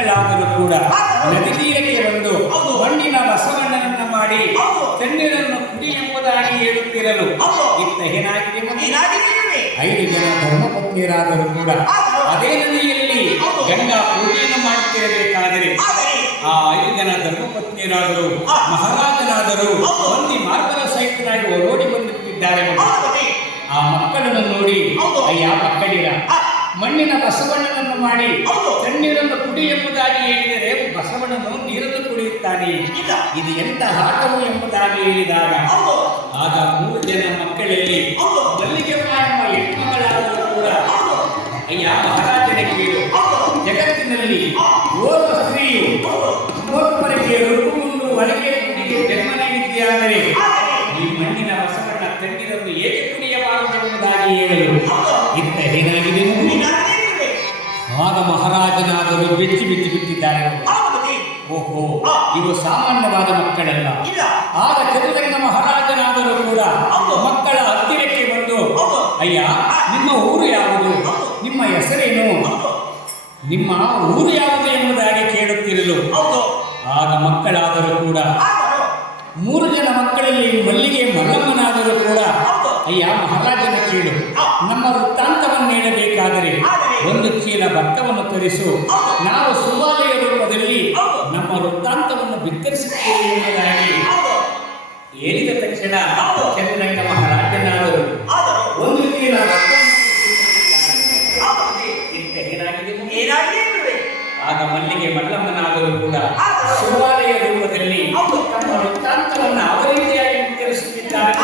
ಮಕ್ಕಳಾದರೂ ಕೂಡ ನದಿ ತೀರಕ್ಕೆ ಬಂದು ಮಣ್ಣಿನ ಬಸವಣ್ಣನನ್ನು ಮಾಡಿ ತಣ್ಣೀರನ್ನು ಕುಡಿ ಎಂಬುದಾಗಿ ಹೇಳುತ್ತಿರಲು ಇತ್ತ ಏನಾಗಿದೆ? 5 ಜನ ಧರ್ಮಪತ್ನಿಯರಾದರೂ ಕೂಡ ಅದೇ ನದಿಯಲ್ಲಿ ಗಂಗಾ ಪೂಜೆಯನ್ನು ಮಾಡುತ್ತಿರಬೇಕಾದರೆ ಆ 5 ಜನ ಧರ್ಮಪತ್ನಿಯರಾದರೂ ಮಹಾರಾಜನಾದರೂ ಒಂದಿ ಮಾರ್ಗದ ಸಹಿತನಾಗಿ ಓಡಿ ಬಂದಿರುತ್ತಿದ್ದಾರೆ. ಆ ಮಕ್ಕಳನ್ನು ನೋಡಿ, ಅಯ್ಯ ಮಕ್ಕಳಿರ, ಮಣ್ಣಿನ ಬಸವಣ್ಣನನ್ನು ಮಾಡಿ ತಣ್ಣೀರನ್ನು ಕುಡಿ ಎಂಬುದಾಗಿ ಹೇಳಿದರೆ ಬಸವಣ್ಣನು ನೀರನ್ನು ಕುಡಿಯುತ್ತಾನೆ, ಇದು ಎಂತ ಆಟವು ಎಂಬುದಾಗಿ ಹೇಳಿದಾಗ ಆಗ 3 ಜನ ಮಕ್ಕಳಲ್ಲಿ ಮಲ್ಲಿಗೆ ಎಂಬ ಹೆಣ್ಮಗಳಾದರೂ ಕೂಡ, ಅಯ್ಯ ಮಹಾರಾಜನ ಕೇಳು, ಜಗತ್ತಿನಲ್ಲಿ ಓರ್ವ ಸ್ತ್ರೀಯು ಇನ್ನೊಬ್ಬರಿಗೆ ಋತುವನ್ನು ಒಳಗೆ ಕುಡಿಗೆ ಜನ್ಮ ನೀಡಿದೆಯಾದರೆ ಈ ಮಣ್ಣಿನ ಬಸವಣ್ಣ ತಣ್ಣೀರನ್ನು ಏಕೆ ಕುಡಿಯಬಾರದು ಎಂಬುದಾಗಿ ಹೇಳಲು ಇತ್ತ ಏನಾಗಿದೆ? ಆಗ ಮಹಾರಾಜನಾದರೂ ಬೆಚ್ಚಿ ಬಿಟ್ಟಿದ್ದಾರೆ. ಓಹೋ, ಇವು ಸಾಮಾನ್ಯವಾದ ಮಕ್ಕಳಲ್ಲ. ಆಗ ಚದುರಂಗ ಮಹಾರಾಜನಾದರೂ ಕೂಡ ಮಕ್ಕಳ ಹತ್ತಿರಕ್ಕೆ ಬಂದು, ಅಯ್ಯ ನಿಮ್ಮ ಊರು ಯಾವುದು, ನಿಮ್ಮ ಹೆಸರೇನು, ನಿಮ್ಮ ಊರು ಯಾವುದು ಎಂಬುದಾಗಿ ಕೇಳುತ್ತಿರಲು ಆಗ ಮಕ್ಕಳಾದರೂ ಕೂಡ 3 ಜನ ಮಕ್ಕಳಲ್ಲಿ ಮಲ್ಲಿಗೆ ಮಲ್ಲಮ್ಮನಾದರೂ ಕೂಡ, ಅಯ್ಯ ಮಹಾರಾಜನ ಕೇಳು, ನಮ್ಮ ವೃತ್ತಾಂತವನ್ನು ಹೇಳಬೇಕಾದರೆ 1 ಚೀಲ ಭತ್ತವನ್ನು ತರಿಸು, ನಾವು ಸುವಾಲೆಯ ರೂಪದಲ್ಲಿ ನಮ್ಮ ವೃತ್ತಾಂತವನ್ನು ಬಿತ್ತರಿಸುತ್ತೇವೆ ಎಂಬುದಾಗಿ ಹೇಳಿದ ತಕ್ಷಣ ಚಂದ್ರಂಗ ಮಹಾರಾಜನಾದರು 1 ಚೀಲ ಏನಾಗಿದೆ? ಆಗ ಮಲ್ಲಿಗೆ ಮಲ್ಲಮ್ಮನಾದರೂ ಕೂಡ ಸುವಾಲೆಯ ರೂಪದಲ್ಲಿ ತಮ್ಮ ವೃತ್ತಾಂತವನ್ನು ಅವರ ರೀತಿಯಾಗಿ ಬಿತ್ತರಿಸುತ್ತಿದ್ದಾರೆ.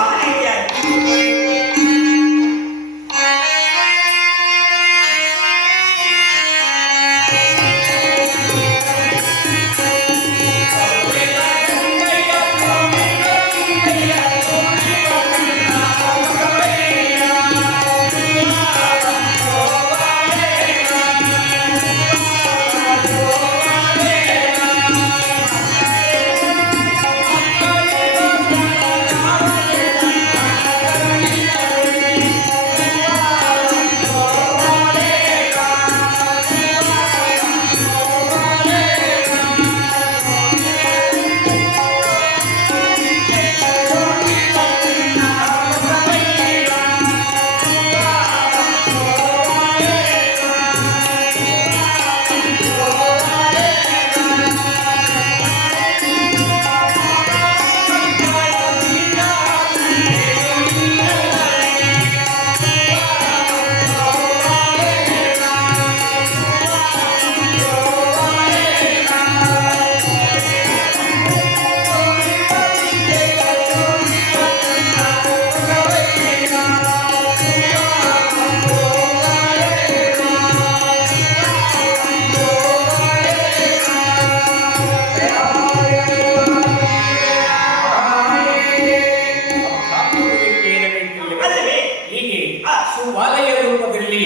ಸುವಾಲೆಯ ರೂಪದಲ್ಲಿ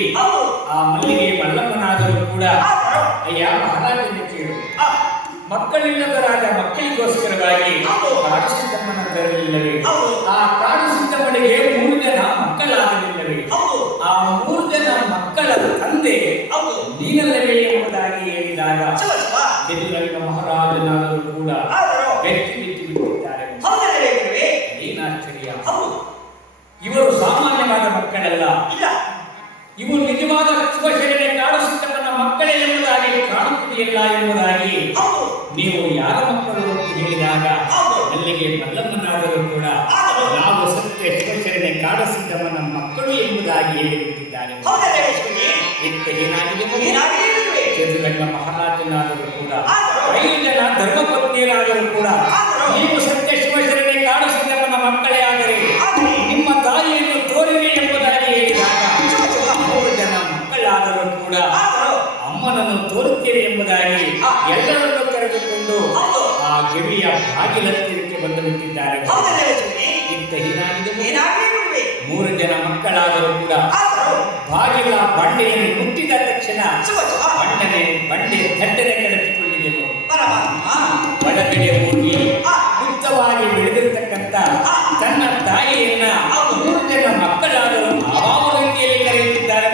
ಆ ಮಲ್ಲಿಗೆ ಮಲ್ಲಮ್ಮನಾದರೂ ಕೂಡ, ಅಯ್ಯ ಮಹಾರಾಜನ ಕೇಳು, ಮಕ್ಕಳಿಲ್ಲದ ರಾಜ ಮಕ್ಕಳಿಗೋಸ್ಕರವಾಗಿ ಕಾಡು ಸಿದ್ದಮ್ಮನ ತರಲಿಲ್ಲವೇ? ಆ ಕಾಡು ಸಿದ್ದಮ್ಮನಿಗೆ 3 ಜನ ಮಕ್ಕಳಾಗಲಿಲ್ಲವೇ? ಆ 3 ಜನ ಮಕ್ಕಳ ತಂದೆ ನೀನಲ್ಲವೇ ಎಂಬುದಾಗಿ ಹೇಳಿದಾಗ ಚದುರಂಗ ಮಹಾರಾಜನಾದರೂ ಕೂಡ ಬೆಚ್ಚಿ ಬಿಟ್ಟಿದ್ದಾರೆ. ಏನಾಶ್ಚರ್ಯ, ಇವರು ಸಾಮಾನ್ಯವಾದ ಮಕ್ಕಳಲ್ಲ, ಇವರು ನಿಜವಾದ ಶಿವಶರಣೆ ಕಾಡು ಸಿದ್ದಮ್ಮನ ಮಕ್ಕಳೇ ಎಂಬುದಾಗಿ ಕಾಣುತ್ತಿದೆಯಲ್ಲ ಎಂಬುದಾಗಿ ನೀವು ಯಾರ ಮಕ್ಕಳು ಅಂತ ಹೇಳಿದಾಗ ಅಲ್ಲಿಗೆ ಮಲ್ಲಮ್ಮನಾದರೂ ಕೂಡ ನಾವು ಸತ್ಯ ಶಿವಶರಣೆ ಕಾಡು ಸಿದ್ದಮ್ಮನ ಮಕ್ಕಳು ಎಂಬುದಾಗಿ ಹೇಳಿಬಿಟ್ಟಿದ್ದಾರೆ. ಚದುರಂಗ ಮಹಾರಾಜನಾದರೂ ಕೂಡ 5 ಜನ ಧರ್ಮಪತ್ನಿಯರಾದರೂ ಕೂಡ ನೀವು ಸತ್ಯ ಶಿವಶರಣೆ ಕಾಡು ಸಿದ್ದಮ್ಮನ ಮಕ್ಕಳೇ ಆದರೆ ನಿಮ್ಮ ತಾಯಿಯನ್ನು ತೋರಿರಿ ಎಂಬುದಾಗಿ ಹೇಳಿದಾಗ 3 ಜನ ಮಕ್ಕಳಾದರೂ ಕೂಡ ಅಮ್ಮನನ್ನು ತೋರುತ್ತೇವೆ ಎಂಬುದಾಗಿ ಎಲ್ಲರನ್ನು ಕರೆದುಕೊಂಡು ಆ ಗಿರಿಯ ಬಾಗಿಲತ್ತಿರಕ್ಕೆ ಬಂದು ಬಿಟ್ಟಿದ್ದಾರೆ. ಇಂಥ ಏನಾಗಿದೆ? 3 ಜನ ಮಕ್ಕಳಾದರೂ ಕೂಡ ಬಾಗಿಲ ಬಂಡೆಯನ್ನು ಮುಟ್ಟಿದ ತಕ್ಷಣ ಬಂಡೆ ದಡ್ಡನೆ ಕಳೆದುಕೊಂಡಿದ್ದೆವು. ಒಳಗಡೆ ಹೋಗಿ ಉತ್ತವಾಗಿ ಬೆಳೆದಿರತಕ್ಕಂಥ ತನ್ನ ತಾಯಿಯನ್ನ 3 ಜನ ಮಕ್ಕಳಾದರೂ ಯಾವ ರೀತಿಯಲ್ಲಿ ಕರೆಯುತ್ತಿದ್ದಾರೆ.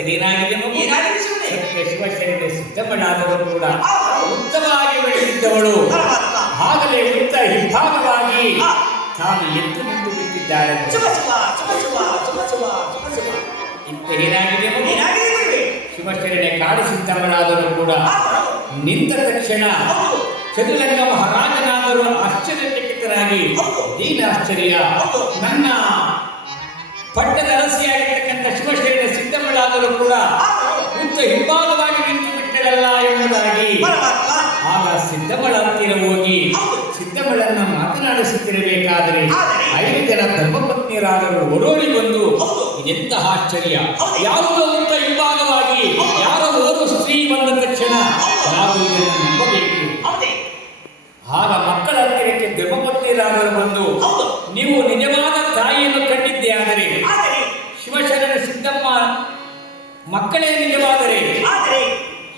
ಏನಾಗಿದೆ ಮಗು? ಏನಾಗಿದೆ ಶಿವನೇ? ಸತ್ಯ ಶಿವಶರಣೆ ಸಿದ್ಧಮಳಾದರೂ ಕೂಡ ಉತ್ತಮವಾಗಿ ಬೆಳೆದಿದ್ದವಳು ಆಗಲೇ ಉತ್ತ ಹಿಂಭಾಗವಾಗಿ ತಾನು ಎದ್ದು ನಿಂತು ಬಿಟ್ಟಿದ್ದಾಳೆ. ಏನಾಗಿದೆ ಮಗು? ಶಿವಶರಣೆ ಕಾಡು ಸಿದ್ಧಮಳಾದರೂ ಕೂಡ ನಿಂತ ತಕ್ಷಣ ಚದುರಂಗ ಮಹಾರಾಜನಾದರೂ ಆಶ್ಚರ್ಯಚಕಿತರಾಗಿ ದೀನಾಶ್ಚರ್ಯ ನನ್ನ ಪಟ್ಟದ ಅರಸಿಯಾಗಿರ್ತಕ್ಕಂಥ ಶಿವಶರಣೆ ಸಿದ್ಧಮಳಾದರೂ ಕೂಡ ಉತ್ತ ಹಿಂಭಾಗವಾಗಿ ನಿಂತು ಬಿಟ್ಟಳಲ್ಲ ಎಂಬುದಾಗಿ ಆಗ ಸಿದ್ಧಮಳ ಹತ್ತಿರ ಹೋಗಿ ಸಿದ್ಧಮಳನ್ನ ಮಾತನಾಡಿಸುತ್ತಿರಬೇಕಾದರೆ 5 ಜನ ಧರ್ಮಪತ್ನಿಯರಾದರೂ ಓಡೋಡಿ ಬಂದು ಇದೆಂತಹ ಆಶ್ಚರ್ಯ, ಯಾವುದೋ ಉತ್ತ ಹಿಂಭಾಗವಾಗಿ ಯಾರೋ ಓರ್ವ ಸ್ತ್ರೀ ಬಂದ ತಕ್ಷಣ ನಾವು ಇದನ್ನು ನಂಬಬೇಕು. ಆಗ ಮಕ್ಕಳ ಹತ್ತಿರಕ್ಕೆ ಧರ್ಮಪತ್ನಿಯರಾದರೂ ಬಂದು ನೀವು ನಿಜವಾದ ತಾಯಿಯನ್ನು ಕಂಡಿದ್ದೆ ಆದರೆ ಶಿವಶರಣೆ ಸಿದ್ಧಮ್ಮ ಮಕ್ಕಳೇ ನಿಜವಾದರೆ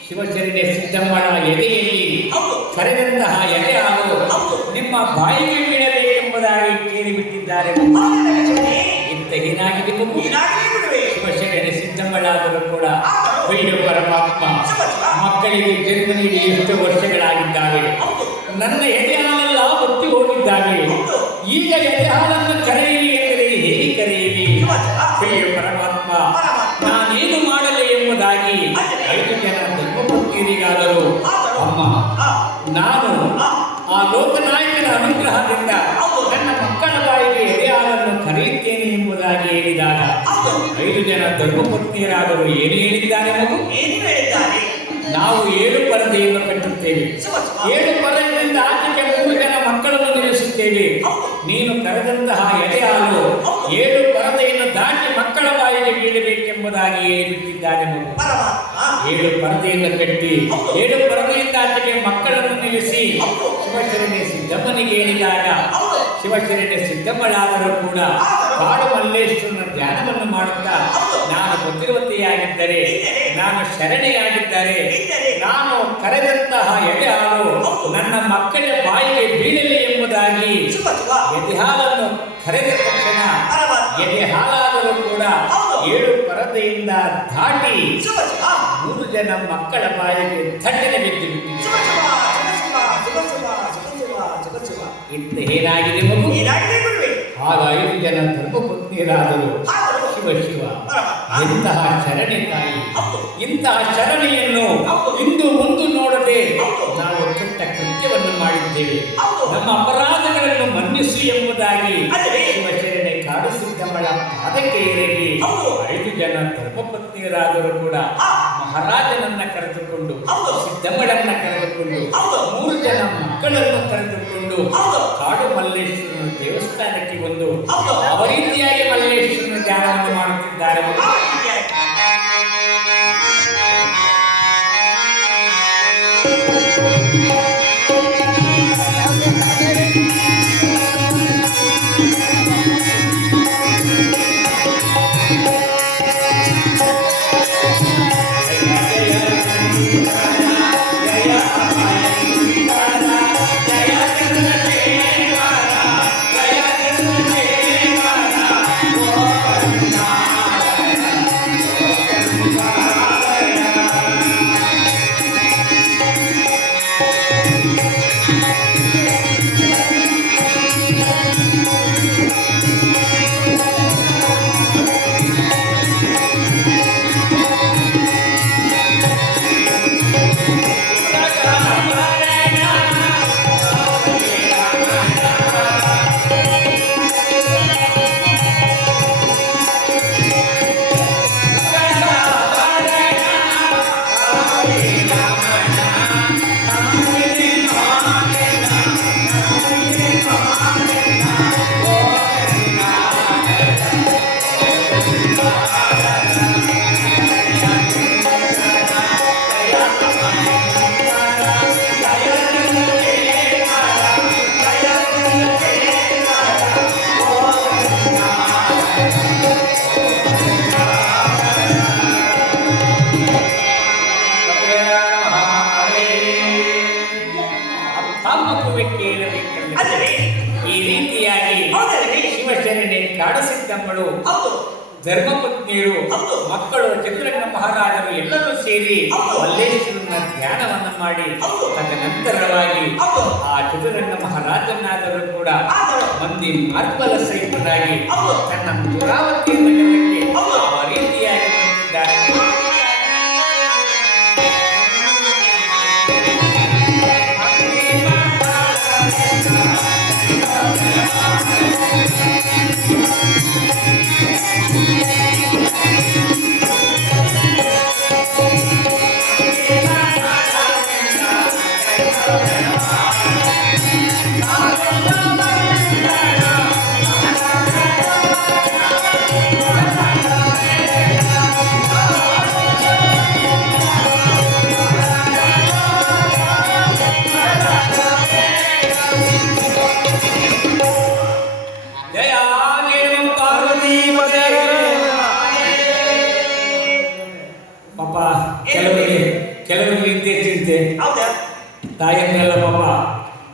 ಶಿವಶರಣೆ ಸಿದ್ಧಮ್ಮಳ ಎದೆಯಲ್ಲಿ ಕರೆದಂತಹ ಎದೆ ಹಾಲು ನಿಮ್ಮ ಬಾಯಿಗೆ ಬೀಳಬೇಕೆಂಬುದಾಗಿ ಕೇಳಿಬಿಟ್ಟಿದ್ದಾರೆ. ಇಂಥ ಏನಾಗಿದೆ ಮಗು? ಶಿವಶರಣೆ ಸಿದ್ಧಮ್ಮಳಾದರೂ ಕೂಡ ಅಯ್ಯೋ ಪರಮಾತ್ಮ, ಮಕ್ಕಳಿಗೆ ಜನ್ಮ ನೀಡಿ ಎಷ್ಟು ವರ್ಷಗಳಾಗಿದ್ದಾವೆ, ನನ್ನ ಎದೆ ಹಾಲೆಲ್ಲ ಒತ್ತಿ ಹೋಗಿದ್ದಾವೆ, ಈಗ ಎದೆ ಹಾಲನ್ನು ಕರೆಯಲಿ ಎಂದರೆ ಹೇಗೆ ಕರೆಯಲಿ? ಅಯ್ಯೋ ಪರಮಾತ್ಮ, ನಾನೇನು ಮಾಡಲಿ ಎಂಬುದಾಗಿ 5 ಜನ ಧರ್ಮಪತ್ನಿಯರಿಗಾದರೂ ಅಮ್ಮ, ನಾನು ಆ ಲೋಕನಾಯಕನ ಅನುಗ್ರಹದಿಂದ ನನ್ನ ಮಕ್ಕಳ ಬಾಯಿಗೆ ಎದೆ ಹಾಲನ್ನು ಕರೆಯುತ್ತೇನೆ ಎಂಬುದಾಗಿ ಹೇಳಿದಾಗ 5 ಜನ ಧರ್ಮಪತ್ನಿಯರಾದರೂ ಏನು ಹೇಳಿದ್ದಾರೆ ಮಗು? ನಾವು 7 ಪರದೆಯನ್ನು ಕಟ್ಟುತ್ತೇವೆ, 7 ಪರದೆಯಿಂದ ಆಚೆಗೆ 3 ಜನ ಮಕ್ಕಳನ್ನು ನಿಲ್ಲಿಸುತ್ತೇವೆ. ನೀನು ಕರೆದಂತಹ ಎದೆ ಹಾಲು 7 ಪರದೆಯನ್ನು ದಾಟಿ ಮಕ್ಕಳ ಬಾಯಿಗೆ ಬೀಳಬೇಕೆಂಬುದಾಗಿ ಹೇಳಿಬಿಟ್ಟಿದ್ದಾನೆ ಮಗು. 7 ಪರದೆಯನ್ನು ಕಟ್ಟಿ 7 ಪರದೆಯಿಂದ ಆಚೆಗೆ ಮಕ್ಕಳನ್ನು ನಿಲ್ಲಿಸಿ ಶಿವಶರಣೆ ಸಿದ್ಧಮ್ಮನಿಗೆ ಹೇಳಿದಾಗ ಶಿವಶರಣೆ ಸಿದ್ಧಮ್ಮಳಾದರೂ ಕೂಡ ಕಾಡು ಮಲ್ಲೇಶ್ವರನ ಧ್ಯಾನವನ್ನು ಮಾಡುತ್ತಾ ನಾನು ಪತಿವತಿಯಾಗಿದ್ದರೆ, ನಾನು ಶರಣೆಯಾಗಿದ್ದರೆ, ನಾನು ಕರೆದಂತಹ ಎದೆ ಹಾಲು ನನ್ನ ಮಕ್ಕಳ ಬಾಯಿಗೆ ಬೀಳಲಿ ಎಂಬುದಾಗಿ ಎದೆ ಹಾಲನ್ನು ಕರೆದ ತಕ್ಷಣ ಎದೆ ಹಾಲಾದರೂ ಕೂಡ 7 ಪರದೆಯಿಂದ ದಾಟಿ 3 ಜನ ಮಕ್ಕಳ ಬಾಯಿಗೆ ಥಟ್ಟನೆ ಬಿದ್ದು ಬಿಟ್ಟಿದೆ. ಇಂಥ ಏನಾಗಿದೆ ಮಗು? ಆಗ 5 ಜನ ಧರ್ಮಪತ್ನಿಯರಾದರು ಶಿವ ಶಿವ, ಇಂತಹ ಶರಣೆ ತಾಯಿ, ಇಂತಹ ಶರಣೆಯನ್ನು ಇಂದು ಮುಂದೆ ನೋಡದೆ ನಾವು ಕೆಟ್ಟ ಕೃತ್ಯವನ್ನು ಮಾಡಿದ್ದೇವೆ, ನಮ್ಮ ಅಪರಾಧಗಳನ್ನು ಮನ್ನಿಸು ಎಂಬುದಾಗಿ ಶಿವಶರಣೆ ಕಾಡು ಸಿದ್ಧಮ್ಮಳ ಪಾದಕ್ಕೆ ಏರಿ 5 ಜನ ಧರ್ಮಪತ್ನಿಯರಾದರೂ ಕೂಡ ಮಹಾರಾಜನನ್ನ ಕರೆದುಕೊಂಡು ಸಿದ್ಧಮ್ಮಳನ್ನ ಕರೆದುಕೊಂಡು 3 ಜನ ಮಕ್ಕಳನ್ನು ಕರೆದುಕೊಂಡು ಕಾಡು ಮಲ್ಲೇಶ್ವರನ ದೇವಸ್ಥಾನಕ್ಕೆ ಬಂದು ಯಾವ ರೀತಿಯಾಗಿ ಮಲ್ಲೇಶ್ವರನ ಧ್ಯಾನವನ್ನು ಮಾಡುತ್ತಿದ್ದಾರೆ. ಶಿವಶರಣೆ ಕಾಡು ಸಿದ್ಧಮ್ಮಳು ಧರ್ಮಪತ್ನಿಯರು ಮಕ್ಕಳು ಚತುರಂಗ ಮಹಾರಾಜರು ಎಲ್ಲರೂ ಸೇರಿ ಮಲ್ಲೇಶ್ವರನ ಧ್ಯಾನವನ್ನು ಮಾಡಿ ತದನಂತರವಾಗಿ ಆ ಚತುರಂಗ ಮಹಾರಾಜನಾದರೂ ಕೂಡ ಮಂದಿ ಮಾರ್ಬಲ ಸಹಿತನಾಗಿ ತನ್ನ ದುರಾವತಿ ನಗರಕ್ಕೆ ಆ ರೀತಿಯಾಗಿ ಬಂದಿದ್ದಾರೆ. ಕೆಲವರಿಗೆ ನಿದ್ದೆ ಚಿಂತೆ, ತಾಯಿಯನ್ನೆಲ್ಲ ಪಾಪ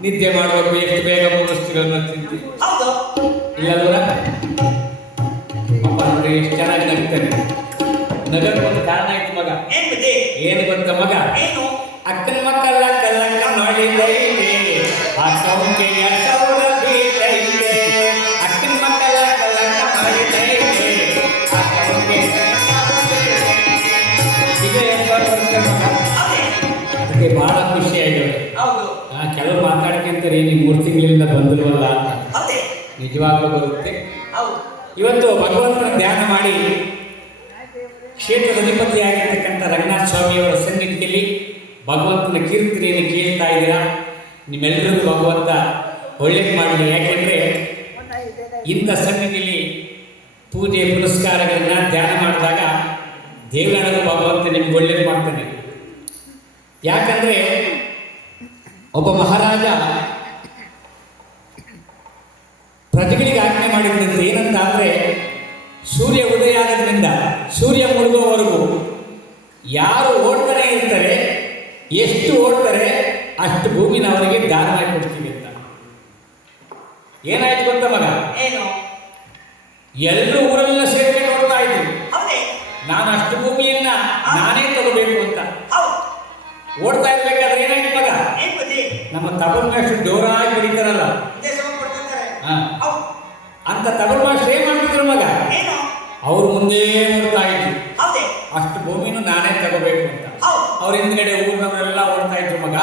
ನಿದ್ದೆ ಮಾಡುವಾಗ ಎಷ್ಟು ಬೇಗ ಮುಗಿಸ್ತೀರ ಅನ್ನೋ ಚಿಂತೆ ಇಲ್ಲಲ್ವರ? ಪಾಪ ನೋಡಿ ಎಷ್ಟು ಚೆನ್ನಾಗಿ ನಗ್ತಾನೆ. ನಗರಕ್ಕೊಂದು ಕಾರಣ ಇತ್ತು ಮಗ. ಏನು ಗೊತ್ತ ಮಗ? ಅಕ್ಕನ ಮಕ್ಕಳ ಕಲ್ಲಂಕ ಮಾಡಿದೈತೆ ಅಕ್ಕಂಕೆಯ ಸೌರಭೀತೈತೆ. ಅಕ್ಕನ ಮಕ್ಕಳ ಕಲ್ಲಂಕ ಮಾಡಿದೈತೆ ಅಕ್ಕಂಕೆ ಅದಕ್ಕೆ ಬಹಳ ಖುಷಿ ಆಗಿದೆ. ಕೆಲವರು ಮಾತಾಡ್ಕೊಂತಾರೆ ನೀವು 3 ತಿಂಗಳಿಂದ ಬಂದಿಲ್ವಲ್ಲ ಅಂತ. ನಿಜವಾಗ್ಲೂ ಬರುತ್ತೆ. ಇವತ್ತು ಭಗವಂತನ ಧ್ಯಾನ ಮಾಡಿ ಕ್ಷೇತ್ರದ ಅಧಿಪತಿಯಾಗಿರ್ತಕ್ಕಂಥ ರಂಗನಾಥ ಸ್ವಾಮಿಯವರ ಸನ್ನಿಧಿಯಲ್ಲಿ ಭಗವಂತನ ಕೀರ್ತನೆಯನ್ನು ಕೇಳ್ತಾ ಇದ್ದೀರಾ. ನಿಮ್ಮೆಲ್ಲರಿಗೂ ಭಗವಂತ ಒಳ್ಳೇದು ಮಾಡಲಿ. ಯಾಕೆಂದರೆ ಇಂಥ ಸನ್ನಿಧಿಯಲ್ಲಿ ಪೂಜೆ ಪುರಸ್ಕಾರಗಳನ್ನ ಧ್ಯಾನ ಮಾಡಿದಾಗ ದೇವರಾಣಗೂ ಭಗವಂತ ನಿಮ್ಗೆ ಒಳ್ಳೇದು ಮಾಡ್ತಾನೆ. ಯಾಕಂದರೆ ಒಬ್ಬ ಮಹಾರಾಜ ಪ್ರಜೆಗಳಿಗೆ ಆಜ್ಞೆ ಮಾಡಿದಂತೆ ಏನಂತ ಅಂದರೆ, ಸೂರ್ಯ ಉದಯ ಆಗೋದ್ರಿಂದ ಸೂರ್ಯ ಮುಳುಗುವವರೆಗೂ ಯಾರು ಓಡ್ತಾನೆ ಇರ್ತಾರೆ, ಎಷ್ಟು ಓಡ್ತಾರೆ ಅಷ್ಟು ಭೂಮಿನ ಅವರಿಗೆ ದಾನ ಮಾಡಿ ಕೊಡ್ತೀವಿ ಅಂತ. ಏನಾಯ್ತು ಗೊತ್ತ ಮಗ? ಎಲ್ಲರೂ ಊರೆಲ್ಲ ಸೇರ್ಕೊಂಡು ಓಡ್ತಾ ಇದ್ರು. ನಾನು ಅಷ್ಟು ಭೂಮಿಯನ್ನ ನಾನೇ ತಗೋಬೇಕು ಅಂತ ಓಡ್ತಾ ಇರ್ಬೇಕಾದ್ರೆ ಏನಾಯ್ತು ಮಗ? ನಮ್ಮ ತಬಲ್ ಮಾಸ್ಟರ್ ಜೋರಾಗಿ ಬರೀತಾರಲ್ಲ, ಅಂತ ತಬಲ್ ಮಾಸ್ಟರ್ ಏನ್ ಮಾಡ್ತಿದ್ರು ಮಗ? ಅವ್ರು ಮುಂದೆ ಓಡ್ತಾ ಇದ್ರು. ಅಷ್ಟು ಭೂಮಿನೂ ನಾನೇ ತಗೋಬೇಕು ಅಂತ ಅವ್ರ ಹಿಂದ್ಗಡೆ ಊರಿನವರೆಲ್ಲ ಓಡ್ತಾ ಇದ್ರು ಮಗ.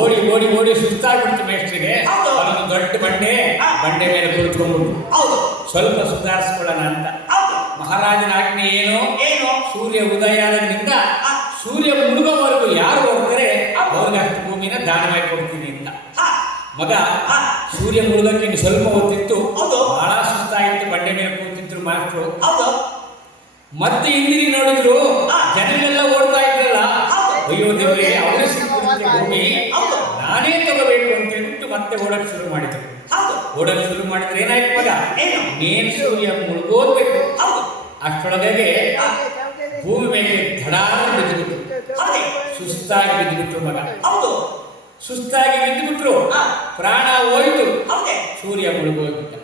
ಓಡಿ ಓಡಿ ಓಡಿ ಸುಸ್ತಾಗ್ಬಿಡ್ತು ಮೇಸ್ಟ್ರಿಗೆ. ಅವನು ದೊಡ್ಡ ಬಂಡೆ ಮೇಲೆ ಕುಳಿತುಕೊಂಡ್ಬಿಟ್ಟು ಸ್ವಲ್ಪ ಸುಧಾರಿಸ್ಕೊಳ್ಳೋಣ ಅಂತ. ಮಹಾರಾಜನ ಆಜ್ಞೆ ಏನು? ಸೂರ್ಯ ಉದಯ ಆದ್ರಿಂದ ಸೂರ್ಯ ಮುಳುಗೋವರೆಗೂ ಯಾರು ಹೋಗ್ತಾರೆ ಅವ್ರಿಗೆ ಅಷ್ಟು ಭೂಮಿನ ದಾನ ಮಾಡಿ ಕೊಡ್ತೀನಿ ಅಂತ. ಮಗ ಸೂರ್ಯ ಮುಳುಗಕ್ಕೆ ಸ್ವಲ್ಪ ಹೊತ್ತಿತ್ತು, ಬಹಳ ಸುಸ್ತಾಯಿತು, ಬಂಡೆ ಮೇಲೆ ಕೂತಿದ್ರು ಮಾಸ್ಟ್ರು. ಮತ್ತೆ ಹಿಂದಿರಿ ನೋಡಿದ್ರು ಜನಗಳೆಲ್ಲ ಓಡ್ತಾ ಇದ್ರಲ್ಲ, ಅಯ್ಯೋ ದೇವರೇ ಅವರೇ ಸಿಕ್ಕಿರುತ್ತೆ ಭೂಮಿ, ನಾನೇ ತಗೋಬೇಕು ಅಂತ ಹೇಳ್ಬಿಟ್ಟು ಮತ್ತೆ ಓಡಕ್ಕೆ ಶುರು ಮಾಡಿದ್ರು. ಓಡಕ್ಕೆ ಶುರು ಮಾಡಿದ್ರೆ ಏನಾಯ್ತು ಮಗ? ಮೇನ್ ಸೂರ್ಯ ಮುಳುಗೋಗ್ಬೇಕು. ಅಷ್ಟೊಳಗೆ ಭೂಮಿ ಮೇಲೆ ಧಡಾರ ಬಿದ್ದುಬಿಟ್ರು, ಸುಸ್ತಾಗಿ ಬಿದ್ದುಬಿಟ್ರು ಮಗ. ಸುಸ್ತಾಗಿ ಬಿದ್ದುಬಿಟ್ರು, ಪ್ರಾಣ ಹೋಯಿತು, ಸೂರ್ಯ ಮುಳುಗೋಗ್ಬಿಟ್ಟ.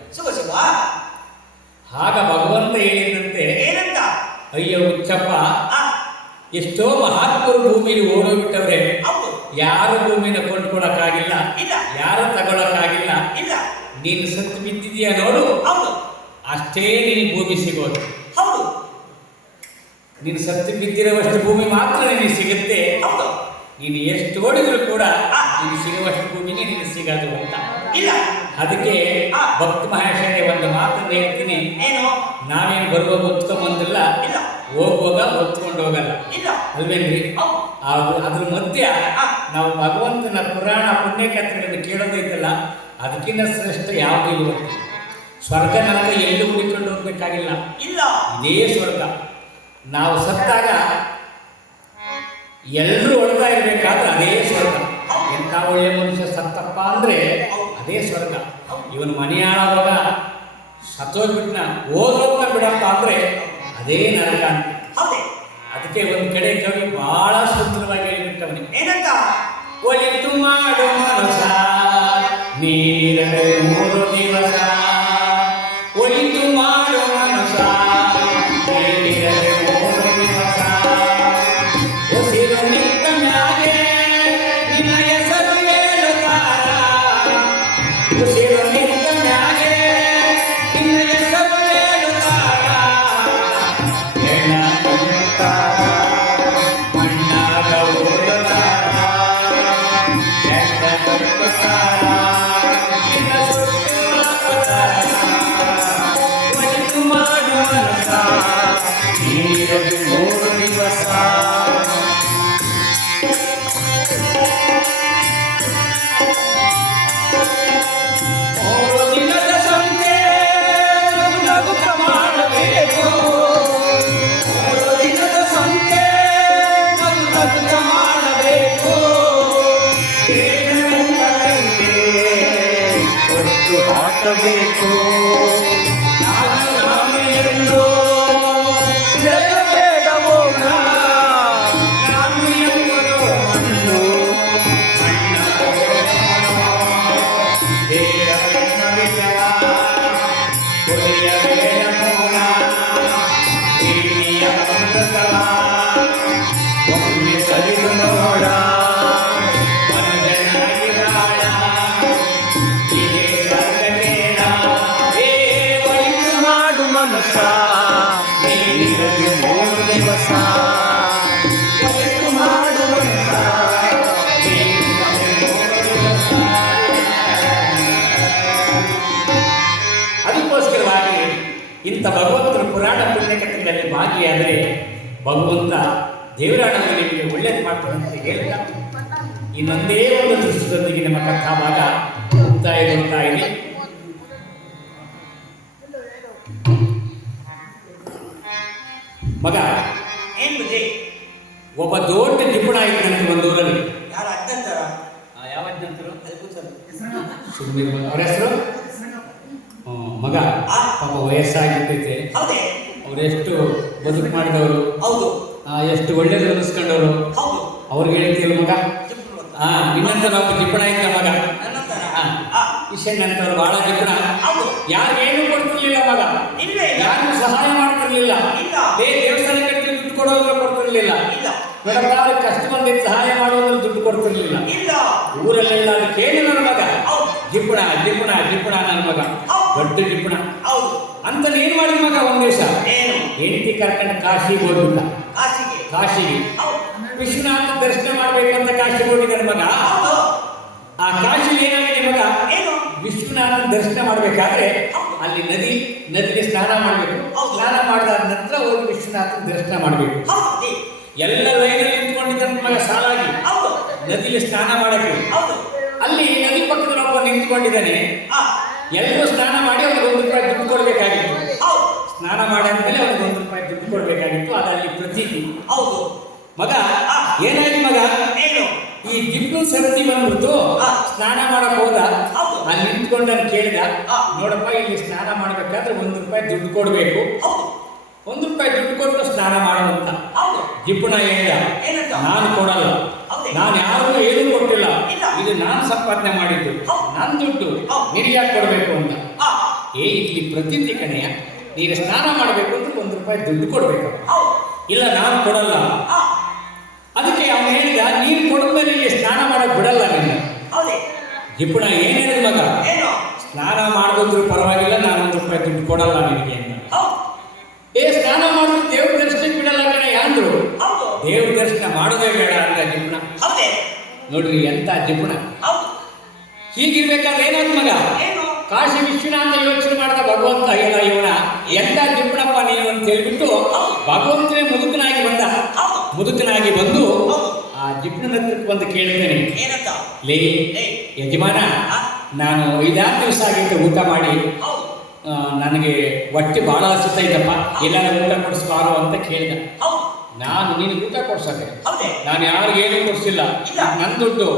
ಆಗ ಭಗವಂತ ಹೇಳಿದಂತೆ, ಅಯ್ಯೋ ಹುಚ್ಚಪ್ಪ, ಎಷ್ಟೋ ಮಹಾತ್ಮರು ಭೂಮಿಲಿ ಓಡೋಗ್ಬಿಟ್ಟವ್ರೆ, ಯಾರು ಭೂಮಿನ ಕೊಂಡ್ಕೊಳಕ್ಕಾಗಿಲ್ಲ, ಯಾರು ತಗೊಳಕ್ಕಾಗಿಲ್ಲ. ನೀನು ಸತ್ತು ಬಿದ್ದಿದೀಯ ನೋಡು, ಅಷ್ಟೇ ನಿನಗೆ ಭೂಮಿ ಸಿಗೋದು. ನೀನು ಸತ್ತು ಬಿದ್ದಿರುವಷ್ಟು ಭೂಮಿ ಮಾತ್ರ ನಿನಗೆ ಸಿಗುತ್ತೆ. ನೀನು ಎಷ್ಟು ಓಡಿದ್ರು ಕೂಡ ನಿನಗೆ ಸಿಗುವಷ್ಟು ಭೂಮಿಗೆ ನಿನಗೆ ಸಿಗೋದು ಅಂತ. ಅದಕ್ಕೆ ಭಕ್ತ ಮಹೇಶನಿಗೆ ಒಂದು ಮಾತನ್ನು ಹೇಳ್ತೀನಿ, ನಾವೇನು ಬರುವಾಗ ಹೊತ್ಕೊಂಬಂದಿಲ್ಲ, ಹೋಗುವಾಗ ಹೊತ್ಕೊಂಡು ಹೋಗಲ್ಲ ಅಲ್ವೇನ್ರಿ? ಅದ್ರ ಮಧ್ಯ ನಾವು ಭಗವಂತನ ಪುರಾಣ ಪುಣ್ಯಕಥೆಗಳನ್ನು ಕೇಳೋದೈತಲ್ಲ, ಅದಕ್ಕಿಂತ ಶ್ರೇಷ್ಠ ಯಾವುದೂ ಇಲ್ಲ. ಸ್ವರ್ಗ ನರಕ ಎಲ್ಲೂ ಹುಡುಕೊಂಡು ಹೋಗ್ಬೇಕಾಗಿಲ್ಲ, ಇದೇ ಸ್ವರ್ಗ. ನಾವು ಸತ್ತಾಗ ಎಲ್ಲರೂ ಹೊಡ್ತಾ ಇರಬೇಕಾದ್ರೆ ಅದೇ ಸ್ವರ್ಗ. ಎಂಥ ಒಳ್ಳೆ ಮನುಷ್ಯ ಸತ್ತಪ್ಪ ಅಂದರೆ ಅದೇ ಸ್ವರ್ಗ. ಇವನು ಮನೆಯಾಳುವಾಗ ಸತ್ತೋಗ್ಬಿಟ್ನ, ಓದೋಗ್ನ ಬಿಡಪ್ಪ ಅಂದರೆ ಅದೇ ನರಕ ಅಂತ. ಅದಕ್ಕೆ ಒಂದು ಕಡೆ ಕವಿ ಬಹಳ ಸುಂದರವಾಗಿ ಹೇಳಿಬಿಟ್ಟವನಿಗೆ, ಏನಂತ? ಒಳಿತು ಮಾಡು ಮನಸ ನೀರಡೆ 3 ದಿವಸ, ಒಳಿತು ಮಾಡು ಮನಸ ನೀರಡೆ 3 ದಿವಸ. ರಸ ಮಾಡುವಂತ ಅದಕ್ಕೋಸ್ಕರವಾಗಿ ಇಂಥ ಭಗವಂತನ ಪುರಾಣ ಪುಣ್ಯಕಥೆಗಳಲ್ಲಿ ಭಾಗಿಯಾದರೆ ಭಗವಂತ ದೇವರಾಣಗಳು ನಿಮಗೆ ಒಳ್ಳೇದು ಮಾಡ್ತಾನೆ ಅಂತ ಹೇಳ್ತಾ ಇನ್ನೊಂದೇ ಒಂದು ದೃಶ್ಯದೊಂದಿಗೆ ನಮ್ಮ ಕಥಾಭಾಗ ಮುಕ್ತಾಯಗೊಳ್ತಾ ಇದೆ. ಮಗ ಏನ್ ಬುದ್ಧಿ? ಒಬ್ಬ ದೊಡ್ಡ ಜಿಪುಣ ಇದ್ದಂತೆ ಒಂದು ಊರಲ್ಲಿ. ಯಾರ ಅಜ್ಜಂತರ? ಯಾವ ಅಜ್ಜಂತರು? ಅದು ಕೂತರು. ಸುಮ್ಮನೆ ಅವ್ರ ಹೆಸರು ಮಗ. ಪಾಪ ವಯಸ್ಸಾಗಿರ್ತೈತೆ. ಹೌದೇ? ಅವರೆಷ್ಟು ಬದುಕು ಮಾಡಿದವರು, ಹೌದು. ಎಷ್ಟು ಒಳ್ಳೇದು ಅನಿಸ್ಕೊಂಡವರು. ಹೌದು. ಅವ್ರಿಗೆ ಹೇಳ್ತೀರ ಮಗ. ಜಿಪುಣ ಅಂತ. ನಿನ್ನಂತ ನಾವು ಜಿಪುಣ ಇದ್ದ ಮಗ. ನನ್ನಂತರ? ವಿಷಯನಂತವ್ರು ಬಹಳ ಜಿಪುಣ. ಹೌದು. ಯಾರಿಗೇನು ಕೊಡ್ತಿರ್ಲಿಲ್ಲ ಮಗ. ಇಲ್ವೇ ಇಲ್ಲ. ಯಾರಿಗೂ ಸಹಾಯ ಮಾಡ್ತಿರ್ಲಿಲ್ಲ. ಇಲ್ಲ. ದೇವಸ್ಥಾನ ಕಟ್ಟಿ ದುಡ್ಡು ಕೊಡೋದ್ರು ಕೊಡ್ತಿರ್ಲಿಲ್ಲ. ಇಲ್ಲ. ನೋಡಕ್ಕಾದ್ರೆ ಕಷ್ಟ ಬಂದಿದ್ದು ಸಹಾಯ ಮಾಡೋದ್ರಲ್ಲಿ ದುಡ್ಡು ಕೊಡ್ತಿರ್ಲಿಲ್ಲ. ಇಲ್ಲ. ಊರಲ್ಲೆಲ್ಲ ಕೇಳಿ ನನ್ನ ಮಗ ಹೌದು. ಜಿಪುಣ ಜಿಪುಣ ಜಿಪುಣ ನನ್ನ ಮಗ, ದೊಡ್ಡ ಜಿಪುಣ ಹೌದು. ಅಂತ ಏನ್ ಮಾಡಿದ ಮಗ ಒಂದ್ ದಿವಸ ಏನು? ಹೆಂಡತಿ ಕರ್ಕೊಂಡು ಕಾಶಿಗೆ ಹೋಗ್ಬಿಟ್ಟ. ಕಾಶಿಗೆ? ಕಾಶಿಗೆ ಹೌದು. ವಿಶ್ವನಾಥ ದರ್ಶನ ಮಾಡ್ಬೇಕು ಅಂತ ಕಾಶಿಗೆ ಹೋಗಿದ್ದಾನೆ ಮಗ. ಹೌದು. ಆ ಕಾಶಿಲಿ ಏನಾಗಿದೆ ಮಗ, ಏನು? ವಿಶ್ವನಾಥ ದರ್ಶನ ಮಾಡ್ಬೇಕಾದ್ರೆ ಅಲ್ಲಿ ನದಿಗೆ ಸ್ನಾನ ಮಾಡ್ಬೇಕು. ಸ್ನಾನ ಮಾಡಿದ ನಂತರ ಹೋಗಿ ವಿಶ್ವನಾಥನ ದರ್ಶನ ಮಾಡ್ಬೇಕು. ಹೌದು. ಎಲ್ಲ ಲೈನಲ್ಲಿ ನಿಂತ್ಕೊಂಡಿದ್ದಾನೆ ಮಗ ಸಾಲಾಗಿ ಹೌದು. ನದಿಲಿ ಸ್ನಾನ ಮಾಡಕ್ಕೆ. ಹೌದು. ಅಲ್ಲಿ ನದಿ ಪಕ್ಕದಲ್ಲಿ ಒಬ್ಬ ನಿಂತ್ಕೊಂಡಿದ್ದಾನೆ. ಆ. ಎಲ್ಲರೂ ಸ್ನಾನ ಮಾಡಿ ಅವ್ರಿಗೆ ₹1 ದುಡ್ಡು ಕೊಡ್ಬೇಕಾಗಿತ್ತು. ಹೌದು. ಸ್ನಾನ ಮಾಡಾದ್ಮೇಲೆ ಅವ್ರಿಗೆ ₹1 ದುಡ್ಡು ಕೊಡ್ಬೇಕಾಗಿತ್ತು. ಅದಲ್ಲಿ ಪ್ರತೀತಿ. ಹೌದು. ಮಗ ಏನಾಯ್ತು ಮಗ, ಏನು? ಈ ಜಿಪ್ಪು ಸರತಿ ಬಂದ್ಬಿಟ್ಟು ಸ್ನಾನ ಮಾಡಕ್ ಹೋದ. ಹೌದು. ಅಲ್ಲಿ ನಿಂತ್ಕೊಂಡು ನಾನು ಕೇಳಿದ, ಆ. ನೋಡಪ್ಪ ಇಲ್ಲಿ ಸ್ನಾನ ಮಾಡ್ಬೇಕಾದ್ರೆ ₹1 ದುಡ್ಡು ಕೊಡ್ಬೇಕು. ಹೌದು. ₹1 ದುಡ್ಡು ಕೊಟ್ಟು ಸ್ನಾನ ಮಾಡುವಂತ. ಹೌದು. ಜಿಪ್ಪುಣ ಹೇಳಿದ, ಏನಂತ? ನಾನು ಕೊಡಲ್ಲ, ಹೌದೇ? ನಾನು ಯಾರಿಗೂ ಏನೂ ಕೊಟ್ಟಿಲ್ಲ, ಇಲ್ಲ. ಇದು ನಾನು ಸಂಪಾದನೆ ಮಾಡಿದ್ದು, ಹೌದು. ನನ್ನ ದುಡ್ಡು, ಹೌದು. ನಿನಗ್ಯಾಕೆ ಕೊಡಬೇಕು ಅಂತ. ಆ. ಇಲ್ಲಿ ಪ್ರತೀತಿ ಕಣೆಯ, ನೀನು ಸ್ನಾನ ಮಾಡಬೇಕು ಅಂದ್ರೆ ₹1 ದುಡ್ಡು ಕೊಡಬೇಕು. ಹೌದು. ಇಲ್ಲ ನಾನು ಕೊಡಲ್ಲ. ಆ. ಅದಕ್ಕೆ ಅವನು ಹೇಳಿದ, ನೀನು ಕೊಡದ್ಮೇಲೆ ಇಲ್ಲಿ ಸ್ನಾನ ಮಾಡಕ್ ಬಿಡಲ್ಲ ನಿನ್ನ. ಹೌದೇ? ಜಿಪುಣ ಏನ್ ಹೇಳಿದ ಮಗ, ಏನು? ಸ್ನಾನ ಮಾಡಿದ್ರು ಪರವಾಗಿಲ್ಲ, ನಾನು ₹1 ದುಡ್ಡು ಕೊಡಲ್ಲ ನಿನಗೆ ಅಂತ. ಹೌದು. ಸ್ನಾನ ಮಾಡಿದ್ರು ದೇವ್ರ ದರ್ಶನಕ್ಕೆ ಬಿಡಲ್ಲ ಕಣೆ ಅಂದ್ರು. ಹೌದು. ದೇವ್ರ ದರ್ಶನ ಮಾಡೋದೇ ಬೇಡ ಅಂದ ಜಿಪುಣ. ಹೌದೇ? ನೋಡ್ರಿ ಎಂತ ಜಿಪುಣ. ಹೌದು. ಹೀಗಿರ್ಬೇಕಾದ್ರೆ ಏನಾದ್ ಮಗ, ಏನು? ಕಾಶಿ ವಿಶ್ವನಾಥ ಯೋಚನೆ ಮಾಡಿದ ಭಗವಂತ, ಇವನ ಎಂತ ಜಿಪುಣಪ್ಪ ನೀನು ಅಂತ ಹೇಳ್ಬಿಟ್ಟು ಭಗವಂತನೇ ಮುದುಕನಾಗಿ ಬಂದ. ಹೌದು. ಮುದುಕನಾಗಿ ಬಂದು ಹೌದು. ಆ ಜಿಪುಣನ ಹತ್ರಕ್ಕೆ ಬಂದು ಕೇಳ್ತೇನೆ, ಏನಂತ? ಲೇ ಯಜಮಾನ, ನಾನು 5-6 ದಿವಸ ಆಗಿತ್ತು ಊಟ ಮಾಡಿ, ಹೌದು. ನನಗೆ ಹೊಟ್ಟೆ ಬಹಳ ಹಸಿತೈತಪ್ಪ, ಎಲ್ಲಾರ ಊಟ ಕೊಡಿಸ್ಬಾರು ಅಂತ ಕೇಳಿದ. ಹೌದು. ನಾನು ನಿನಗೆ ಊಟ ಕೊಡ್ಸಕ್ಕೆ, ಹೌದೇ? ನಾನು ಯಾರಿಗೇನು ಕೊಡಿಸಿಲ್ಲ, ಇಲ್ಲ. ನನ್ನ ದುಡ್ಡು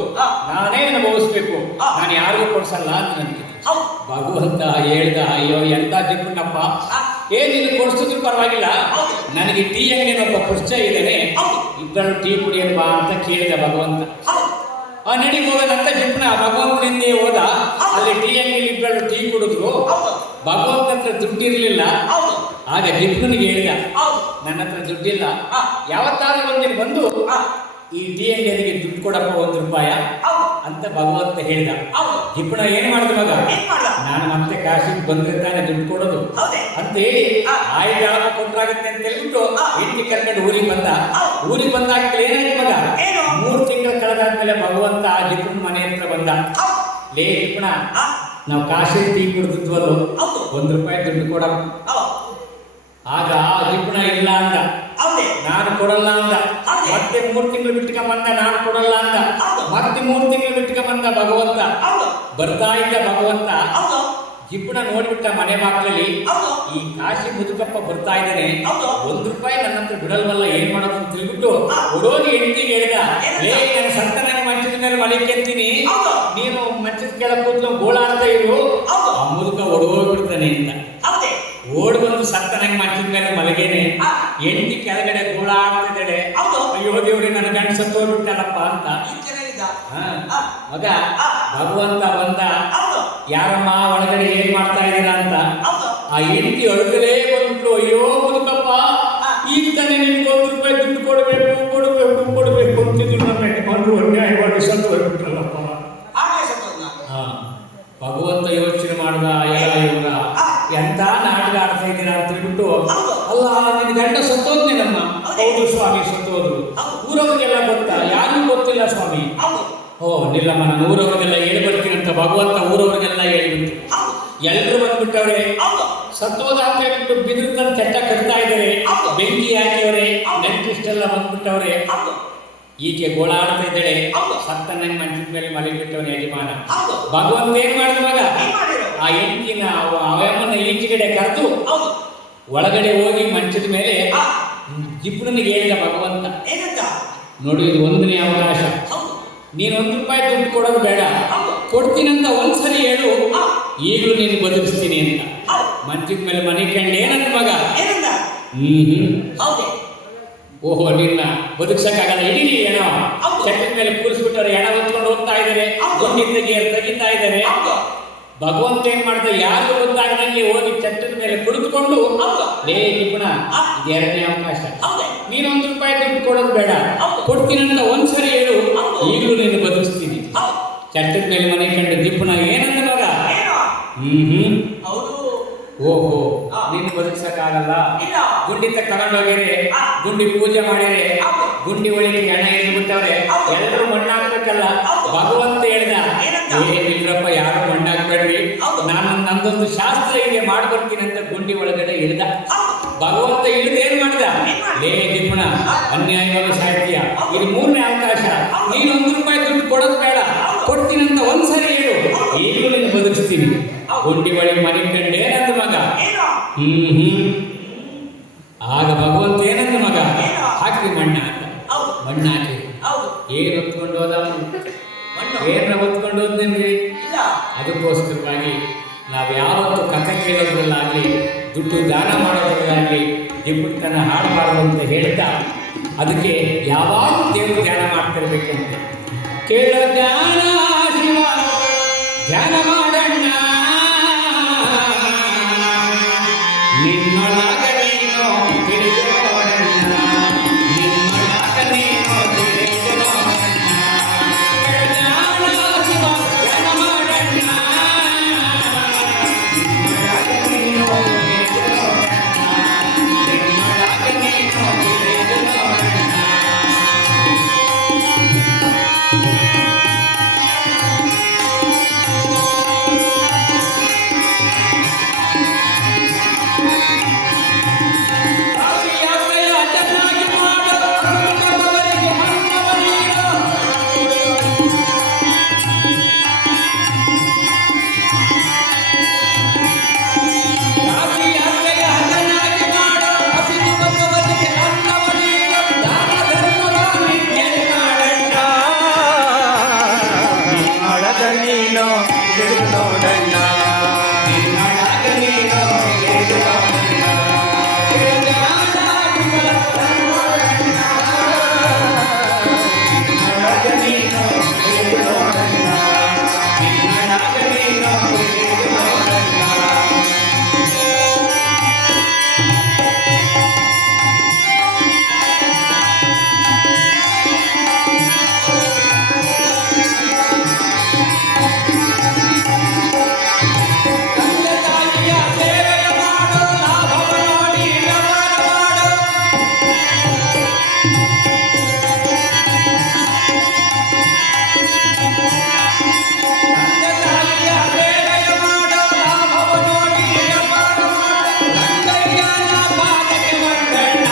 ನಾನೇ ಅನುಭವಿಸ್ಬೇಕು, ನಾನು ಯಾರಿಗೂ ಕೊಡ್ಸಲ್ಲ ಅಂತ ನನಗೆ. ಹೌದು. ಭಗವಂತ ಹೇಳ್ದ, ಅಯ್ಯೋ ಎಂತ ಜಿಪ್ಪುನಪ್ಪ, ನೀನು ಕೊಡಿಸಿದ್ರು ಪರವಾಗಿಲ್ಲ, ಹೌದು. ನನಗೆ ಟೀ ಅಂಗಡಿನೊಬ್ಬ ಪರಿಚಯ ಇದ್ದಾನೆ, ಹೌದು. ಇಬ್ಬರು ಟೀ ಕುಡಿಯೋದು ಬಾ ಅಂತ ಕೇಳಿದ ಭಗವಂತ. ಹೌದು. ನಡಿ ಹೋಗೋದಂತ ಜಿಪ್ಪುನ ಭಗವಂತನಿಂದೇ ಹೋದ. ಅಲ್ಲಿ ಟೀ ಅಂಗಡಿಯಲ್ಲಿ ಇಬ್ಬರು ಟೀ ಕುಡಿದ್ರು. ಹೌದು. ಭಗವಂತ ಹತ್ರ ದುಡ್ಡಿರ್ಲಿಲ್ಲ. ಹೌದು. ಆಗ ಜಿಪ್ಪನಿಗೆ ಹೇಳಿದ, ಹೌದು. ನನ್ನ ಹತ್ರ ದುಡ್ಡಿಲ್ಲ, ಆ. ಯಾವತ್ತಾದ್ರೂ ಒಂದಿನ ಬಂದು ಆ. ಈ ಟೀ ಅಂಗಡಿಗೆ ದುಡ್ಡು ಕೊಡಪ್ಪ ₹1 ಹೌದು. ಅಂತ ಭಗವಂತ ಹೇಳಿದ. ಹೌದು. ಜಿಪ್ಪಣ ಏನ್ ಮಾಡಿದ ಮಗ, ಏನ್ ಮಾಡ್ದ? ನಾನು ಮತ್ತೆ ಕಾಶಿಗೆ ಬಂದ್ರೆ ತಾನೇ ದುಡ್ಡು ಕೊಡೋದು ಹೌದೇ? ಅಂತ ಹೇಳಿ ಆ. ಆಯ್ತು ಯಾವಾಗ ಕೊಟ್ರಾಗತ್ತೆ ಅಂತ ಹೇಳ್ಬಿಟ್ಟು ಆ. ಹೆಂಡತಿ ಕರ್ಕೊಂಡು ಊರಿಗೆ ಬಂದ. ಹೌದು. ಊರಿಗೆ ಬಂದಾಗ್ತಲೇ ಏನಾಯ್ತು ಮಗ, ಏನು? 3 ತಿಂಗಳು ಕಳೆದಾದ್ಮೇಲೆ ಭಗವಂತ ಆ ಜಿಪ್ಪನ ಮನೆ ಹತ್ರ ಬಂದ. ಹೌದು. ಲೇ ಜಿಪ್ಪಣ, ಆ. ನಾವು ಕಾಶಿ ಟೀ ಕುಡಿದ್ವಲ್ಲ, ಹೌದು. ₹1 ದುಡ್ಡು ಕೊಡಪ್ಪ. ಹೌದು. ಆಗ ಆ ಜಿಪ್ಪಣ ಇಲ್ಲ ಅಂದ, ಹೌದೇ? ನಾನು ಕೊಡಲ್ಲ ಅಂದ. ಹೌದೇ? ಮತ್ತೆ 3 ತಿಂಗಳು ಬಿಟ್ಕೊಂಬಂದ, ನಾನು ಕೊಡಲ್ಲ ಅಂದ. ಹೌದು. ಮತ್ತೆ 3 ತಿಂಗಳು ಬಿಟ್ಕೊಂಬಂದ ಭಗವಂತ. ಹೌದು. ಬರ್ತಾ ಇದ್ದ ಭಗವಂತ ಹೌದು. ಜಿಪ್ಪಣ ನೋಡ್ಬಿಟ್ಟ ಮನೆ ಬಾಗಿಲಲ್ಲಿ, ಹೌದು. ಈ ಕಾಶಿ ಮುದುಕಪ್ಪ ಬರ್ತಾ ಇದ್ದಾನೆ, ಹೌದು. ₹1 ನನ್ನ ಹತ್ರ ಬಿಡಲ್ವಲ್ಲ, ಏನ್ ಮಾಡೋದು ಅಂತ ತಿಳ್ಬಿಟ್ಟು ಆ. ಓಡೋಗಿ ಹೆಂಡತಿಗೆ ಹೇಳಿದ, ಏನಂತ? ನನ್ನ ಸಂತಾನ ಮಂಚದ ಮೇಲೆ ಮಲಿಕೆಂತೀನಿ, ಹೌದು. ನೀನು ಮಂಚದ ಕೆಳಗೆ ಕೂತ್ಕೊಂಡು ಗೋಳಾಡ್ತಾ ಇರು. ಹೌದು. ಆ ಮುದುಕ ಓಡೋಗ್ಬಿಡ್ತಾನೆ ಅಂತ. ಹೌದೇ? ಓಡ್ ಬಂದು ಸತ್ತನಾಗಿ ಮಂಚದ ಮೇಲೆ ಮಲಗೇನೆ, ಆ. ಹೆಂಡತಿ ಕೆಳಗಡೆ ಗೋಳಾಡ್ತಿದ್ದಾಳೆ. ಹೌದು. ಅಯ್ಯೋ ದೇವ್ರಿ, ನನ್ನ ಗಂಡ ಸತ್ತೋಗ್ಬಿಟ್ಟಲ್ಲಪ್ಪ ಅಂತ. ಈ ಚೆನ್ನಾಗಿದ್ದ. ಹಾ. ಆ. ಮಗ ಆ. ಭಗವಂತ ಬಂದ, ಹೌದು. ಯಾರಮ್ಮ ಒಳಗಡೆ ಏನ್ ಮಾಡ್ತಾ ಇದ್ದೀರಾ ಅಂತ. ಹೌದು. ಆ ಹೆಂಡತಿ ಅಳುತ್ತಲೇ ಬಂದ್ಬಿಟ್ಲು, ಅಯ್ಯೋ ಮುದುಕಪ್ಪ, ಈಗ ತಾನೇ ನಿಮ್ಗೆ ₹1 ದುಡ್ಡು ಕೊಡಬೇಕು ಅಂತಿದ್ರು, ನಮ್ಮ ಯಜಮಾನರು ಅನ್ಯಾಯ ಮಾಡಿ ಸತ್ತು ಹೋಗ್ಬಿಟ್ರಲ್ಲಪ್ಪ. ಹಾಗೆ ಸತ್ತೋದ್ನ? ಭಗವಂತ ಯೋಚನೆ ಮಾಡಿದ, ಎಲ್ಲ ಇವರ ಎಂತ ನಾಟಕ ಆಡ್ತಾ ಇದ್ದೀರಾ ಅಂತ ಹೇಳ್ಬಿಟ್ಟು, ಹೌದು. ಅಲ್ಲ ನಿನ್ ಗಂಡ ಸತ್ತೋದ್ನೇನಮ್ಮ. ಹೌದೇ? ಹೌದು ಸ್ವಾಮಿ, ಸತ್ತೋದು. ಊರವರಿಗೆಲ್ಲ ಗೊತ್ತಾ? ಯಾರಿಗೂ ಗೊತ್ತಿಲ್ಲ ಸ್ವಾಮಿ. ಹೌದು ಓ ನಿಲ್ಲಮ್ಮ, ನಾನು ಊರವರಿಗೆಲ್ಲ ಹೇಳಿ ಬರ್ತೀನಿ ಅಂತ ಭಗವಂತ ಊರವರಿಗೆಲ್ಲ ಹೇಳಿಬಿಟ್ಟು ಹೌದು ಎಲ್ಲರೂ ಬಂದ್ಬಿಟ್ಟವ್ರೆ. ಹೌದು ಸತ್ತೋದ ಅಂತ ಹೇಳ್ಬಿಟ್ಟು ಬಿದಿರ್ತಂದು ಚಟ್ಟ ಕಟ್ತಾ ಇದ್ದಾರೆ, ಹೌದು. ಬೆಂಕಿ ಹಾಕಿಯವರೆ, ಹೌದು. ನೆಂಟಿಷ್ಟೆಲ್ಲ ಬಂದ್ಬಿಟ್ಟವ್ರೆ. ಹೌದು ಈಕೆ ಗೋಳಾಡ್ತಾ ಇದ್ದಾಳೆ. ಹೌದು. ಸತ್ತನ ಮಂಚದ ಮೇಲೆ ಮಲಗಿಬಿಟ್ಟವನೇ ಯಜಮಾನ. ಹೌದು ಭಗವಂತ ಏನ್ ಮಾಡಿದ ಮಗ? ಏನ್ ಮಾಡಿರೋ? ಆ ಹೆಂಡತಿನ ಅವಯಮ್ಮನ ಈಚೆಗಡೆ ಕರೆದು ಹೌದು ಒಳಗಡೆ ಹೋಗಿ ಮಂಚದ ಮೇಲೆ ಆ, ಜಿಪ್ರನಿಗೆ ಹೇಳಿದ ಭಗವಂತ, ಏನಂತ? ನೋಡಿ ಇದು ಒಂದನೇ ಅವಕಾಶ, ಹೌದು ನೀನು ₹1 ದುಡ್ಡು ಕೊಡೋದು ಬೇಡ, ಹೌದು ಕೊಡ್ತೀನಂತ ಒಂದ್ಸರಿ ಹೇಳು, ಆ, ಈಗಲೂ ನೀನು ಬದುಕಿಸ್ತೀನಿ ಅಂತ. ಹೌದು ಮಂಚದ ಮೇಲೆ ಮನೆ ಕಂಡು ಏನಂತ ಮಗ? ಏನಂತ? ಹೌದು ಓಹೋ, ನಿನ್ನ ಬದುಕ್ಸಕ್ಕಾಗಲ್ಲ, ಇಡೀ ಹೆಣ ಹೌದು. ಚಟ್ಟದ ಮೇಲೆ ಕೂರಿಸ್ಬಿಟ್ಟವ್ರೆ, ಹೆಣ ಹೊತ್ಕೊಂಡು ಹೋಗ್ತಾ ಇದ್ದಾರೆ, ಹೌದು. ಗುಂಡಿ ತೆಗಿತಾ ಇದ್ದಾರೆ. ಹೌದು ಭಗವಂತ ಏನ್ ಮಾಡ್ದ? ಯಾರು ಗೊತ್ತಾಗದಂಗೆ ಹೋಗಿ ಚಟ್ಟದ ಮೇಲೆ ಕುಳಿತುಕೊಂಡು, ಹೌದು. ಲೇ ಜಿಪುಣ, ಆ. ಇದು ಎರಡನೇ ಅವಕಾಶ, ಹೌದೇ ನೀನು ₹1 ದುಡ್ಡು ಕೊಡೋದು ಬೇಡ, ಹೌದು. ಕೊಡ್ತೀನಂತ ಒಂದ್ಸರಿ ಹೇಳು, ಹೌದು. ಈಗಲೂ ನೀನು ಬದುಕಿಸ್ತೀನಿ. ಹೌದು ಚಟ್ಟದ ಮೇಲೆ ಮನೆ ಕಂಡು ಜಿಪುಣ ಏನಂದ ಮಗ? ಏನೋ? ಹೌದು ಓಹೋ, ಆ. ನೀನು ಬದುಕ್ಸಕ್ಕಾಗಲ್ಲ, ಇಲ್ಲ ಗುಂಡಿ ತಗೊಂಡೋಗ್ಯಾರೆ, ಆ. ಗುಂಡಿ ಪೂಜೆ ಮಾಡ್ಯಾರೆ, ಹೌದು. ಗುಂಡಿ ಒಳಗೆ ಹೆಣ ಇಟ್ಬಿಟ್ಟವ್ರೆ, ಹೌದು. ಎಲ್ಲರೂ ಮಣ್ಣಾಕ್ಬೇಕಲ್ಲ. ಹೌದು. ಭಗವಂತ ಹೇಳ್ದ, ಏನಂತ? ಏನಿಲ್ಲಪ್ಪ, ಯಾರು ಮಣ್ಣಾಕ್ಬೇಡ್ರಿ, ಹೌದು. ನಾನು ನಂದೊಂದು ಶಾಸ್ತ್ರ ಇದೆ ಮಾಡ್ಬರ್ತೀನಿ ಅಂತ ಗುಂಡಿ ಒಳಗಡೆ ಇಳ್ದ. ಹೌದು ಭಗವಂತ ಇಳಿದು ಏನ್ ಮಾಡ್ದ? ಏನ್ ಮಾಡ್ದ? ಲೇ ಜಿಪುಣ, ಅನ್ಯಾಯವಾಗಿ ಸಾಹಿತ್ಯ, ಹೌದು. ಇದು 3ನೇ ಅವಕಾಶ, ಹೌದು. ನೀನು ₹1 ದುಡ್ಡು ಕೊಡೋದು ಬೇಡ, ಹೌದು. ಕೊಡ್ತೀನಂತ ಒಂದ್ಸರಿ ಹೇಳು, ಹೌದು. ಈಗಲೂ ನೀನು ಬದುಕಿಸ್ತೀನಿ. ಹೌದು. ಗುಂಡಿ ಒಳಗೆ ಮನೆ ಕಂಡು ಏನಂದ ಮಗ? ಏನೋ? ಆಗ ಭಗವಂತ ಏನಂದ ಮಗ? ಏನು? ಹಾಕಿ ಮಣ್ಣ ಅಂತ. ಹೌದು ಮಣ್ಣು ಹಾಕಿ ಹೌದು ಏನು ಹೊತ್ಕೊಂಡು ಹೋದ ಅವನು? ಮಣ್ಣು ಏನ ಹೊತ್ಕೊಂಡು ಹೋದ್ ನಿಮ್ಗೆ? ಇಲ್ಲ ಅದಕ್ಕೋಸ್ಕರವಾಗಿ ನಾವು ಯಾವತ್ತು ಕಥೆ ಕೇಳೋದ್ರಲ್ಲಾಗಲಿ, ದುಡ್ಡು ದಾನ ಮಾಡೋದ್ರಲ್ಲಾಗಲಿ ಜಿಪುಟ್ಟನ ಹಾಡಬಾರ್ದು ಅಂತ ಹೇಳ್ತಾ, ಅದಕ್ಕೆ ಯಾವಾಗ ದೇವರು ಧ್ಯಾನ ಮಾಡ್ತಿರ್ಬೇಕಂತೆ. ಕೇಳೋ ಜ್ಞಾನ ಶಿವ ಧ್ಯಾನ ಮಾಡಣ್ಣ, ನಿನ್ನೊಳಗ ನೀನು ತಿಳಿದು ನೋಡಣ್ಣ, ನಿನ್ನೊಳಗ ನೀನು ತಿಳಿದು ನೋಡಣ್ಣ. ಜ್ಞಾನ ಶಿವ ಧ್ಯಾನ ಮಾಡಣ್ಣ, ನಿನ್ನೊಳಗ ನೀನು ತಿಳಿದು ನೋಡಣ್ಣ, ನಿನ್ನೊಳಗ ನೀನು ತಿಳಿದು ನೋಡಣ್ಣ. ಯಾತ್ರೆಯ ಚೆನ್ನಾಗಿ ಮಾಡು, ಕುಟುಂಬದವರಿಗೆ ಅನ್ನವ ನೀಡು. ಕಾಶಿ ಯಾತ್ರೆಯ ಚೆನ್ನಾಗಿ ಮಾಡು, ಹಸಿದು ಬಂದವರಿಗೆ ಅನ್ನವ ನೀಡು. ದಾನ ಧರ್ಮದ ನಿತ್ಯದಿ ಮಾಡಣ್ಣ, ನಿನ್ನೊಳಗ ನೀನು ತಿಳಿದು ನೋಡಣ್ಣ, ನಿನ್ನೊಳಗ ನೀನು ತಿಳಿದು ನೋಡಣ್ಣ. ಜ್ಞಾನ ಶಿವ ಧ್ಯಾನ ಮಾಡಣ್ಣ, ನಿನ್ನೊಳಗ ನೀನು ತಿಳಿದು ನೋಡಣ್ಣ, ನಿನ್ನೊಳಗ ನೀನು ತಿಳಿದು ನೋಡಣ್ಣ. ತಂದೆ ತಾಯಿಯ ಸೇವೆಯ ಮಾಡು, ಲಾಭವ ನೋಡಿ ವ್ಯವಹಾರ ಮಾಡು. ತಂದೆ ತಾಯಿಯ ಸೇವೆಯ ಮಾಡು, ಲಾಭವ ನೋಡಿ ವ್ಯವಹಾರ ಮಾಡು. ಗಂಗಯ್ಯನ ಪಾದಕ್ಕೆ ಮಂಡಣ್ಣ,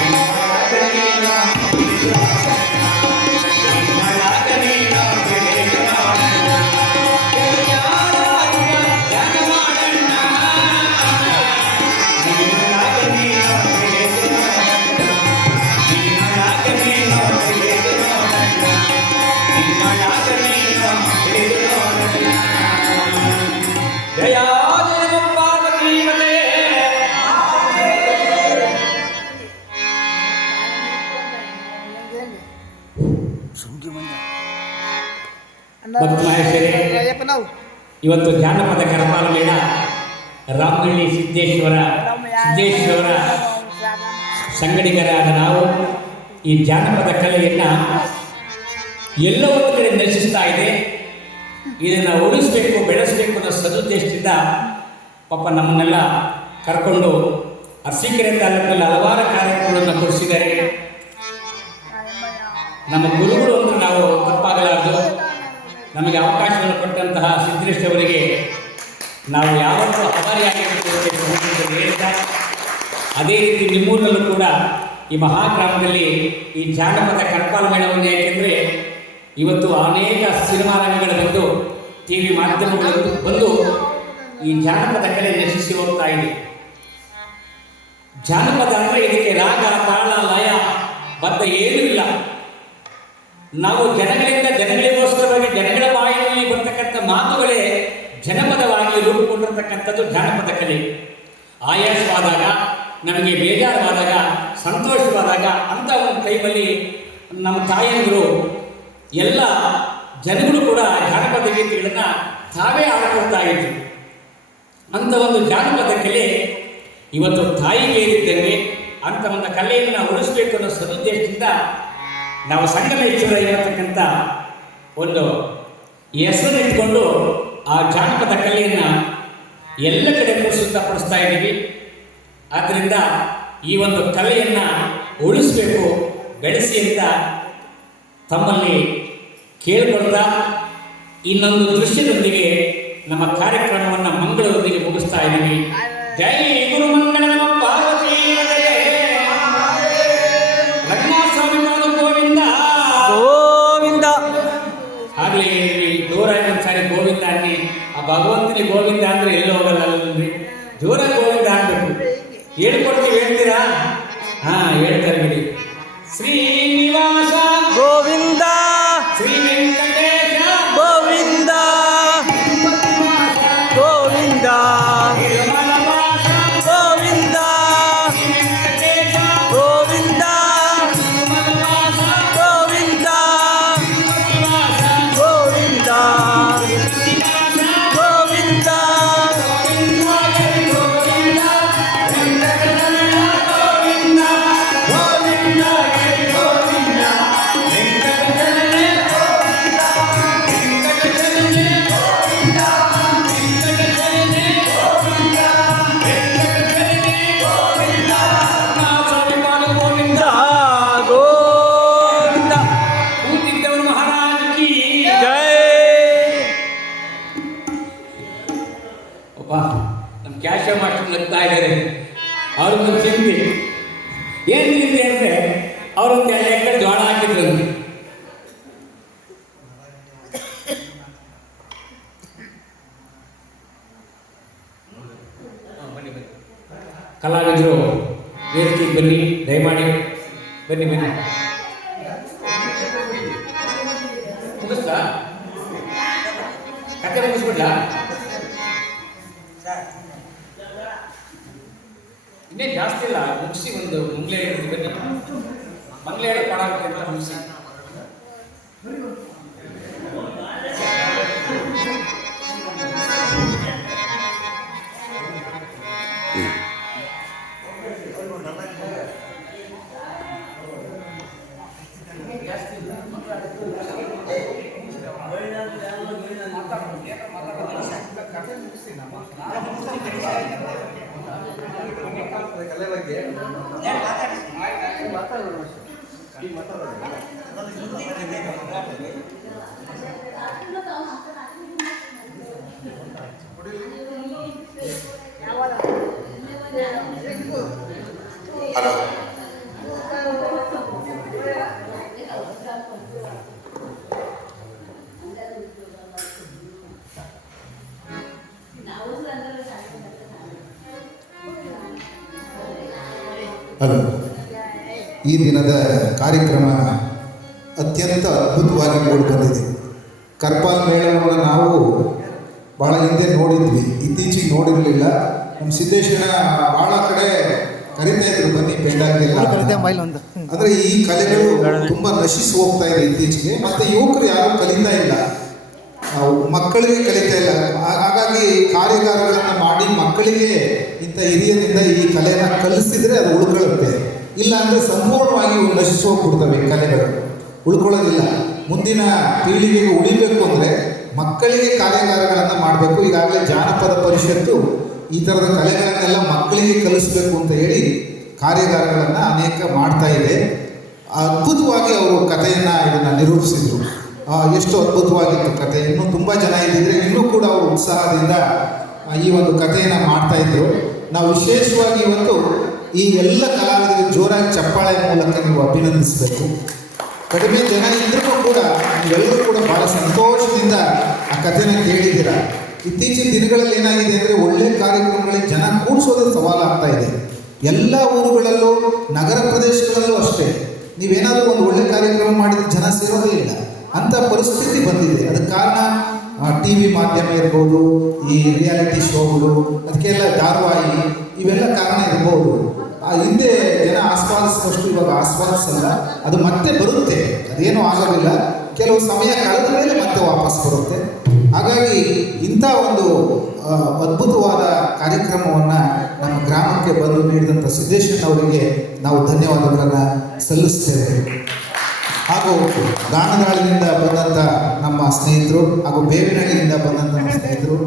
ನಿನ್ನೊಳಗ ನೀನು ತಿಳಿದು ನೋಡಣ್ಣ, ನಿನ್ನೊಳಗ ನೀನು ತಿಳಿದು ನೋಡಣ್ಣ. ಜ್ಞಾನ ಶಿವ ಧ್ಯಾನ ಮಾಡಣ್ಣ, ನಿನ್ನೊಳಗ ನೀನು ತಿಳಿದು ನೋಡಣ್ಣ, ನಿನ್ನೊಳಗ ನೀನು ತಿಳಿದು ನೋಡಣ್ಣ, ನಿನ್ನೊಳಗ ನೀನು ತಿಳಿದು ನೋಡಣ್ಣ. ಜಯ ಜಯ ಪಾರ್ವತಿ ಮತೆ. ಭಕ್ತ ಮಹೇಶ್ವರೇ, ಇವತ್ತು ಜಾನಪದ ಕರಪಾಲ ಮೇಳ ರಾಮನಹಳ್ಳಿ ಸಿದ್ದೇಶ್ವರ ಸಂಗಡಿಗರಾದ ನಾವು ಈ ಜಾನಪದ ಕಲೆಯನ್ನು ಎಲ್ಲ ಒಂದು ಕಡೆ ನಶಿಸ್ತಾ ಇದೆ. ಇದನ್ನು ಉಳಿಸಬೇಕು, ಬೆಳೆಸಬೇಕು ಅನ್ನೋ ಸದುದ್ದೇಶದಿಂದ ಪಾಪ ನಮ್ಮನ್ನೆಲ್ಲ ಕರ್ಕೊಂಡು ಅರಸೀಕೆರೆ ತಾಲೂಕಿನಲ್ಲಿ ಹಲವಾರು ಕಾರ್ಯಕ್ರಮಗಳನ್ನು ಕೊಡಿಸಿದ್ದಾರೆ. ನಮ್ಮ ಗುರುಗಳು ಅಂದ್ರೆ ನಾವು ತಪ್ಪಾಗಲಾರದು. ನಮಗೆ ಅವಕಾಶವನ್ನು ಕೊಟ್ಟಂತಹ ಸಿದ್ದೇಶ್ ಅವರಿಗೆ ನಾವು ಯಾವತ್ತೂ ಆಭಾರಿಯಾಗಿರುತ್ತೇವೆ. ಅದೇ ರೀತಿ ನಿಮ್ಮೂರಿನಲ್ಲೂ ಕೂಡ ಈ ಮಹಾಗ್ರಾಮದಲ್ಲಿ ಈ ಜಾನಪದ ಕರ್ಪಾಲ ಮೇಳವನ್ನು, ಯಾಕೆಂದರೆ ಇವತ್ತು ಅನೇಕ ಸಿನಿಮಾ ರಂಗಗಳು ಬಂದು ಟಿ ವಿ ಮಾಧ್ಯಮಗಳು ಬಂದು ಈ ಜಾನಪದ ಕಲೆ ನಶಿಸಿ ಹೋಗ್ತಾ ಇದೆ. ಜಾನಪದ ಅಂದರೆ ಇದಕ್ಕೆ ರಾಗ, ತಾಳ, ಲಯ, ಬದ್ಧ ಏನೂ ಇಲ್ಲ. ನಾವು ಜನಗಳಿಂದ ಜನಗಳಿಗೋಸ್ಕರವಾಗಿ ಜನಗಳ ಬಾಯಿನಲ್ಲಿ ಬರ್ತಕ್ಕಂಥ ಮಾತುಗಳೇ ಜನಪದವಾಗಿ ರೂಪುಗೊಂಡಿರ್ತಕ್ಕಂಥದ್ದು ಜಾನಪದ ಕಲೆ. ಆಯಾಸವಾದಾಗ, ನಮಗೆ ಬೇಜಾರವಾದಾಗ, ಸಂತೋಷವಾದಾಗ ಅಂಥ ಒಂದು ಟೈಮಲ್ಲಿ ನಮ್ಮ ತಾಯಂದಿರು ಎಲ್ಲ ಜನಗಳು ಕೂಡ ಜಾನಪದ ಗೀತೆಗಳನ್ನು ತಾವೇ ಆಡ್ಕೊಳ್ತಾ ಇದ್ರು. ಅಂಥ ಒಂದು ಜಾನಪದ ಕಲೆ ಇವತ್ತು ತಾಯಿಗೆ ಏರಿದ್ದೇವೆ. ಅಂಥ ಒಂದು ಕಲೆಯನ್ನು ಉಳಿಸಬೇಕು ಅನ್ನೋ ಸದುದ್ದೇಶದಿಂದ ನಾವು ಸಂಗಮೇಶ್ವರ ಇರತಕ್ಕಂಥ ಒಂದು ಹೆಸರನ್ನಿಟ್ಕೊಂಡು ಆ ಜಾನಪದ ಕಲೆಯನ್ನು ಎಲ್ಲ ಕಡೆ ಪ್ರಸ್ತುತಪಡಿಸ್ತಾ ಇದ್ದೀವಿ. ಆದ್ದರಿಂದ ಈ ಒಂದು ಕಲೆಯನ್ನು ಉಳಿಸಬೇಕು, ಬೆಳೆಸಿ ಅಂತ ತಮ್ಮಲ್ಲಿ ಕೇಳಿಕೊಳ್ತಾ ಇನ್ನೊಂದು ದೃಶ್ಯದೊಂದಿಗೆ ನಮ್ಮ ಕಾರ್ಯಕ್ರಮವನ್ನು ಮಂಗಳದೊಂದಿಗೆ ಮುಗಿಸ್ತಾ ಇದ್ದೀವಿ. ಜೈ ಗುರು ಮಂಗಳ ನಮ ಪಾರ್ವತಿ ರಂಗಸ್ವಾಮಿ ಗೋವಿಂದ ಗೋವಿಂದ. ಆಗಲೇ ಜೋರಾಗಿ ಒಂದ್ಸಾರಿ ಗೋವಿಂದ ಅನ್ನಿ. ಆ ಭಗವಂತನಿಗೆ ಗೋವಿಂದ ಅಂದ್ರೆ ಎಲ್ಲೋ ಹೋಗಲ್ಲ ಅಲ್ರಿ, ಜೋರಾಗಿ ಗೋವಿಂದ ಅನ್ಬೇಕು. ಹೇಳ್ಕೊಡ್ತೀವಿ, ಹೇಳ್ತೀರಾ? ಹಾ, ಹೇಳ್ತಾರೆ ಬಿಡಿ. ಶ್ರೀನಿವಾಸ ಗೋವಿಂದ, ಶ್ರೀ ವೆಂಕಟೇಶ ಗೋವಿಂದ, ಗೋವಿಂದ, ತಿರುಮಲವಾಸ ಗೋವಿಂದ, ವೆಂಕಟೇಶ ಗೋವಿಂದ, ತಿರುಮಲವಾಸ ಗೋವಿಂದ, ಶ್ರೀನಿವಾಸ ಗೋವಿಂದ, ಗೋವಿಂದ, ಗೋವಿಂದ. ಕೂತಿದ್ದವರು ಮಹಾರಾಜ್ ಕಿ ಜೈ. ಒಬ್ಬ ನಮ್ಮ ಕ್ಯಾಶ್ ಮಾಸ್ಟರ್ ನಗ್ತಾ ಇದ್ದಾರೆ. ಅವ್ರಿಗೊಂದು ಚಿಂತೆ. ಏನು ಚಿಂತೆ ಅಂದರೆ ಅವರೊಂದು 2 ಎಕರೆ ಜೋಳ ಹಾಕಿದ್ರಂತೆ. ಕಲಾವಿದರು ವೇದಿಕೆಗೆ ಬನ್ನಿ, ದಯಮಾಡಿ ಬನ್ನಿ ಬನ್ನಿ. ಮುಗಿಸ್ಲಾ? ಕತೆ ಮುಗಿಸ್ಬಿಡ್ಲಾ? ಇನ್ನೇನು ಜಾಸ್ತಿ ಇಲ್ಲ, ಮುಗಿಸಿ ಒಂದು ಮುಂಗ್ಲೆ ಹೇಳ್ತೀವಿ ಬನ್ನಿ. ಮಂಗ್ಲೆ ಹೇಳಿ ಕೊಡಾಗುತ್ತೆ ಅಂತ ಮುಗಿಸಿ. Hello, hello. ಈ ದಿನದ ಕಾರ್ಯಕ್ರಮ ಅತ್ಯಂತ ಅದ್ಭುತವಾಗಿ ಮೂಡಿಬಂದಿದೆ. ಕರ್ಪಾಲ್ ಮೇಳವನ್ನು ನಾವು ಭಾಳ ಹಿಂದೆ ನೋಡಿದ್ವಿ, ಇತ್ತೀಚೆಗೆ ನೋಡಿರಲಿಲ್ಲ. ನಮ್ಮ ಸಿದ್ದೇಶಣ್ಣ ಭಾಳ ಕಡೆ ಕರಿತಾ ಇದ್ರು, ಬನ್ನಿ ಪೆಂಡಾಗಿಲ್ಲ. ಅಂದರೆ ಈ ಕಲೆಗಳು ತುಂಬ ನಶಿಸಿ ಹೋಗ್ತಾ ಇದೆ ಇತ್ತೀಚೆಗೆ. ಮತ್ತು ಯುವಕರು ಯಾರೂ ಕಲಿತಾ ಇಲ್ಲ, ಮಕ್ಕಳಿಗೆ ಕಲಿತಾ ಇಲ್ಲ. ಹಾಗಾಗಿ ಕಾರ್ಯಾಗಾರಗಳನ್ನು ಮಾಡಿ ಮಕ್ಕಳಿಗೆ ಇಂಥ ಹಿರಿಯರಿಂದ ಈ ಕಲೆಯನ್ನು ಕಲಿಸಿದರೆ ಅದು ಉಳ್ಕೊಳ್ಳುತ್ತೆ. ಇಲ್ಲ ಅಂದರೆ ಸಂಪೂರ್ಣವಾಗಿ ನಶಿಸಿ ಹೋಗ್ಬಿಡ್ತವೆ ಕಲೆಗಳು, ಉಳ್ಕೊಳ್ಳೋದಿಲ್ಲ. ಮುಂದಿನ ಪೀಳಿಗೆಗೆ ಉಳಿಬೇಕು ಅಂದರೆ ಮಕ್ಕಳಿಗೆ ಕಾರ್ಯಾಗಾರಗಳನ್ನು ಮಾಡಬೇಕು. ಈಗಾಗಲೇ ಜಾನಪದ ಪರಿಷತ್ತು ಈ ಥರದ ಕಲೆಗಳನ್ನೆಲ್ಲ ಮಕ್ಕಳಿಗೆ ಕಲಿಸ್ಬೇಕು ಅಂತ ಹೇಳಿ ಕಾರ್ಯಾಗಾರಗಳನ್ನು ಅನೇಕ ಮಾಡ್ತಾ ಇದೆ. ಅದ್ಭುತವಾಗಿ ಅವರು ಕಥೆಯನ್ನು ಇದನ್ನು ನಿರೂಪಿಸಿದರು. ಎಷ್ಟು ಅದ್ಭುತವಾಗಿತ್ತು ಕಥೆ. ಇನ್ನೂ ತುಂಬ ಜನ ಇದ್ದಿದ್ರೆ ಇನ್ನೂ ಕೂಡ ಅವರು ಉತ್ಸಾಹದಿಂದ ಈ ಒಂದು ಕಥೆಯನ್ನು ಮಾಡ್ತಾಯಿದ್ರು. ನಾವು ವಿಶೇಷವಾಗಿ ಇವತ್ತು ಈ ಎಲ್ಲ ಕಲಾವಿದರಿಗೆ ಜೋರಾಗಿ ಚಪ್ಪಾಳೆ ಮೂಲಕ ನೀವು ಅಭಿನಂದಿಸಬೇಕು. ಕಡಿಮೆ ಜನ ಇದ್ರೂ ಕೂಡ ನೀವೆಲ್ಲರೂ ಕೂಡ ಭಾಳ ಸಂತೋಷದಿಂದ ಆ ಕಥೆನ ಕೇಳಿದ್ದೀರ. ಇತ್ತೀಚಿನ ದಿನಗಳಲ್ಲಿ ಏನಾಗಿದೆ ಅಂದರೆ ಒಳ್ಳೆ ಕಾರ್ಯಕ್ರಮಗಳಿಗೆ ಜನ ಕೂಡಿಸೋದೇ ಸವಾಲಾಗ್ತಾ ಇದೆ. ಎಲ್ಲ ಊರುಗಳಲ್ಲೂ ನಗರ ಪ್ರದೇಶಗಳಲ್ಲೂ ಅಷ್ಟೇ. ನೀವೇನಾದರೂ ಒಂದು ಒಳ್ಳೆ ಕಾರ್ಯಕ್ರಮ ಮಾಡಿದ್ರೆ ಜನ ಸೇರೋದೇ ಇಲ್ಲ, ಅಂಥ ಪರಿಸ್ಥಿತಿ ಬಂದಿದೆ. ಅದಕ್ಕೆ ಕಾರಣ ಟಿ ವಿ ಮಾಧ್ಯಮ ಇರ್ಬೋದು, ಈ ರಿಯಾಲಿಟಿ ಶೋಗಳು, ಅದಕ್ಕೆಲ್ಲ ಧಾರಾವಾಹಿ, ಇವೆಲ್ಲ ಕಾರಣ ಇರ್ಬೋದು. ಹಿಂದೆ ಜನ ಆಸ್ವಾದಿಸಿದಷ್ಟು ಇವಾಗ ಆಸ್ವಾದಿಸಲ್ಲ. ಅದು ಮತ್ತೆ ಬರುತ್ತೆ, ಅದೇನೂ ಆಗೋದಿಲ್ಲ. ಕೆಲವು ಸಮಯ ಕಳೆದ ಮೇಲೆ ಮತ್ತೆ ವಾಪಸ್ ಬರುತ್ತೆ. ಹಾಗಾಗಿ ಇಂಥ ಒಂದು ಅದ್ಭುತವಾದ ಕಾರ್ಯಕ್ರಮವನ್ನು ನಮ್ಮ ಗ್ರಾಮಕ್ಕೆ ಬಂದು ನೀಡಿದಂಥ ಸಿದ್ದೇಶನ್ ಅವರಿಗೆ ನಾವು ಧನ್ಯವಾದಗಳನ್ನು ಸಲ್ಲಿಸ್ತೇವೆ. ಹಾಗೂ ದಾಣದಾಳಿನಿಂದ ಬಂದಂಥ ನಮ್ಮ ಸ್ನೇಹಿತರು, ಹಾಗೂ ಬೇವಿನಹಳ್ಳಿಯಿಂದ ಬಂದಂಥ ನಮ್ಮ ಸ್ನೇಹಿತರು,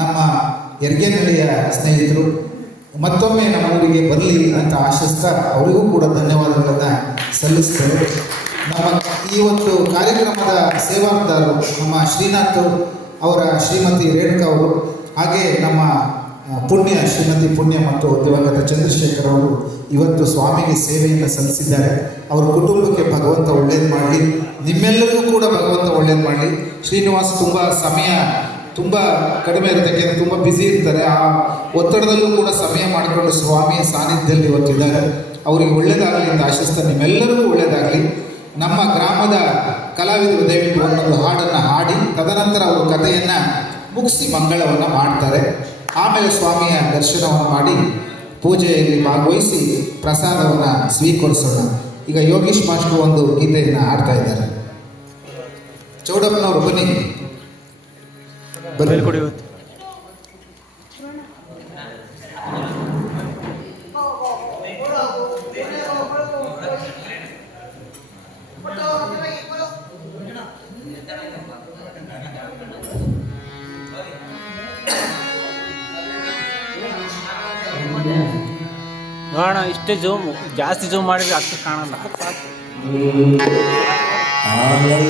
ನಮ್ಮ ಯರ್ಗೇನಹಳ್ಳಿಯ ಸ್ನೇಹಿತರು ಮತ್ತೊಮ್ಮೆ ನಮ್ಮ ಊರಿಗೆ ಬರಲಿ ಅಂತ ಆಶಿಸ್ತಾ ಅವರಿಗೂ ಕೂಡ ಧನ್ಯವಾದಗಳನ್ನು ಸಲ್ಲಿಸ್ತೇವೆ. ನಮ್ಮ ಈ ಒಂದು ಕಾರ್ಯಕ್ರಮದ ಸೇವಾದಾರರು ನಮ್ಮ ಶ್ರೀನಾಥ್ ಅವರ ಶ್ರೀಮತಿ ರೇಣುಕಾ ಅವರು, ಹಾಗೆ ನಮ್ಮ ಶ್ರೀಮತಿ ಪುಣ್ಯ ಮತ್ತು ದಿವಂಗತ ಚಂದ್ರಶೇಖರ್ ಅವರು ಇವತ್ತು ಸ್ವಾಮಿಗೆ ಸೇವೆಯನ್ನು ಸಲ್ಲಿಸಿದ್ದಾರೆ. ಅವರ ಕುಟುಂಬಕ್ಕೆ ಭಗವಂತ ಒಳ್ಳೇದು ಮಾಡಲಿ, ನಿಮ್ಮೆಲ್ಲರಿಗೂ ಕೂಡ ಭಗವಂತ ಒಳ್ಳೇದು ಮಾಡಲಿ. ಶ್ರೀನಿವಾಸ್ ಸಮಯ ತುಂಬ ಕಡಿಮೆ ಇರುತ್ತೆ, ಯಾಕೆಂದರೆ ತುಂಬ ಬ್ಯುಸಿ ಇರ್ತಾರೆ. ಆ ಒತ್ತಡದಲ್ಲೂ ಕೂಡ ಸಮಯ ಮಾಡಿಕೊಂಡು ಸ್ವಾಮಿಯ ಸಾನ್ನಿಧ್ಯದಲ್ಲಿ ಇವತ್ತಿದ್ದಾರೆ. ಅವರಿಗೆ ಒಳ್ಳೆಯದಾಗಲಿ ಅಂತ ಆಶಿಸ್ತಾ ನಿಮ್ಮೆಲ್ಲರಿಗೂ ಒಳ್ಳೆಯದಾಗಲಿ. ನಮ್ಮ ಗ್ರಾಮದ ಕಲಾವಿದರು ದಯವಿಟ್ಟು ಒಂದೊಂದು ಹಾಡನ್ನು ಹಾಡಿ ತದನಂತರ ಅವರು ಕಥೆಯನ್ನು ಮುಗಿಸಿ ಮಂಗಳವನ್ನು ಮಾಡ್ತಾರೆ. ಆಮೇಲೆ ಸ್ವಾಮಿಯ ದರ್ಶನವನ್ನು ಮಾಡಿ ಪೂಜೆಯಲ್ಲಿ ಭಾಗವಹಿಸಿ ಪ್ರಸಾದವನ್ನು ಸ್ವೀಕರಿಸೋಣ. ಈಗ ಯೋಗೀಶ್ ಮಾಸ್ಟರ್ ಒಂದು ಗೀತೆಯನ್ನು ಹಾಡ್ತಾ ಇದ್ದಾರೆ. ಚೌಡಪ್ಪನವರು ಬನ್ನಿ. ಕೊಡಿ ಇವತ್ತು. ನೋಡೋಣ, ಇಷ್ಟೇ ಜಾಸ್ತಿ ಜೂಮ್ ಮಾಡಿದ್ರೆ ಅಷ್ಟು ಕಾಣಲ್ಲ.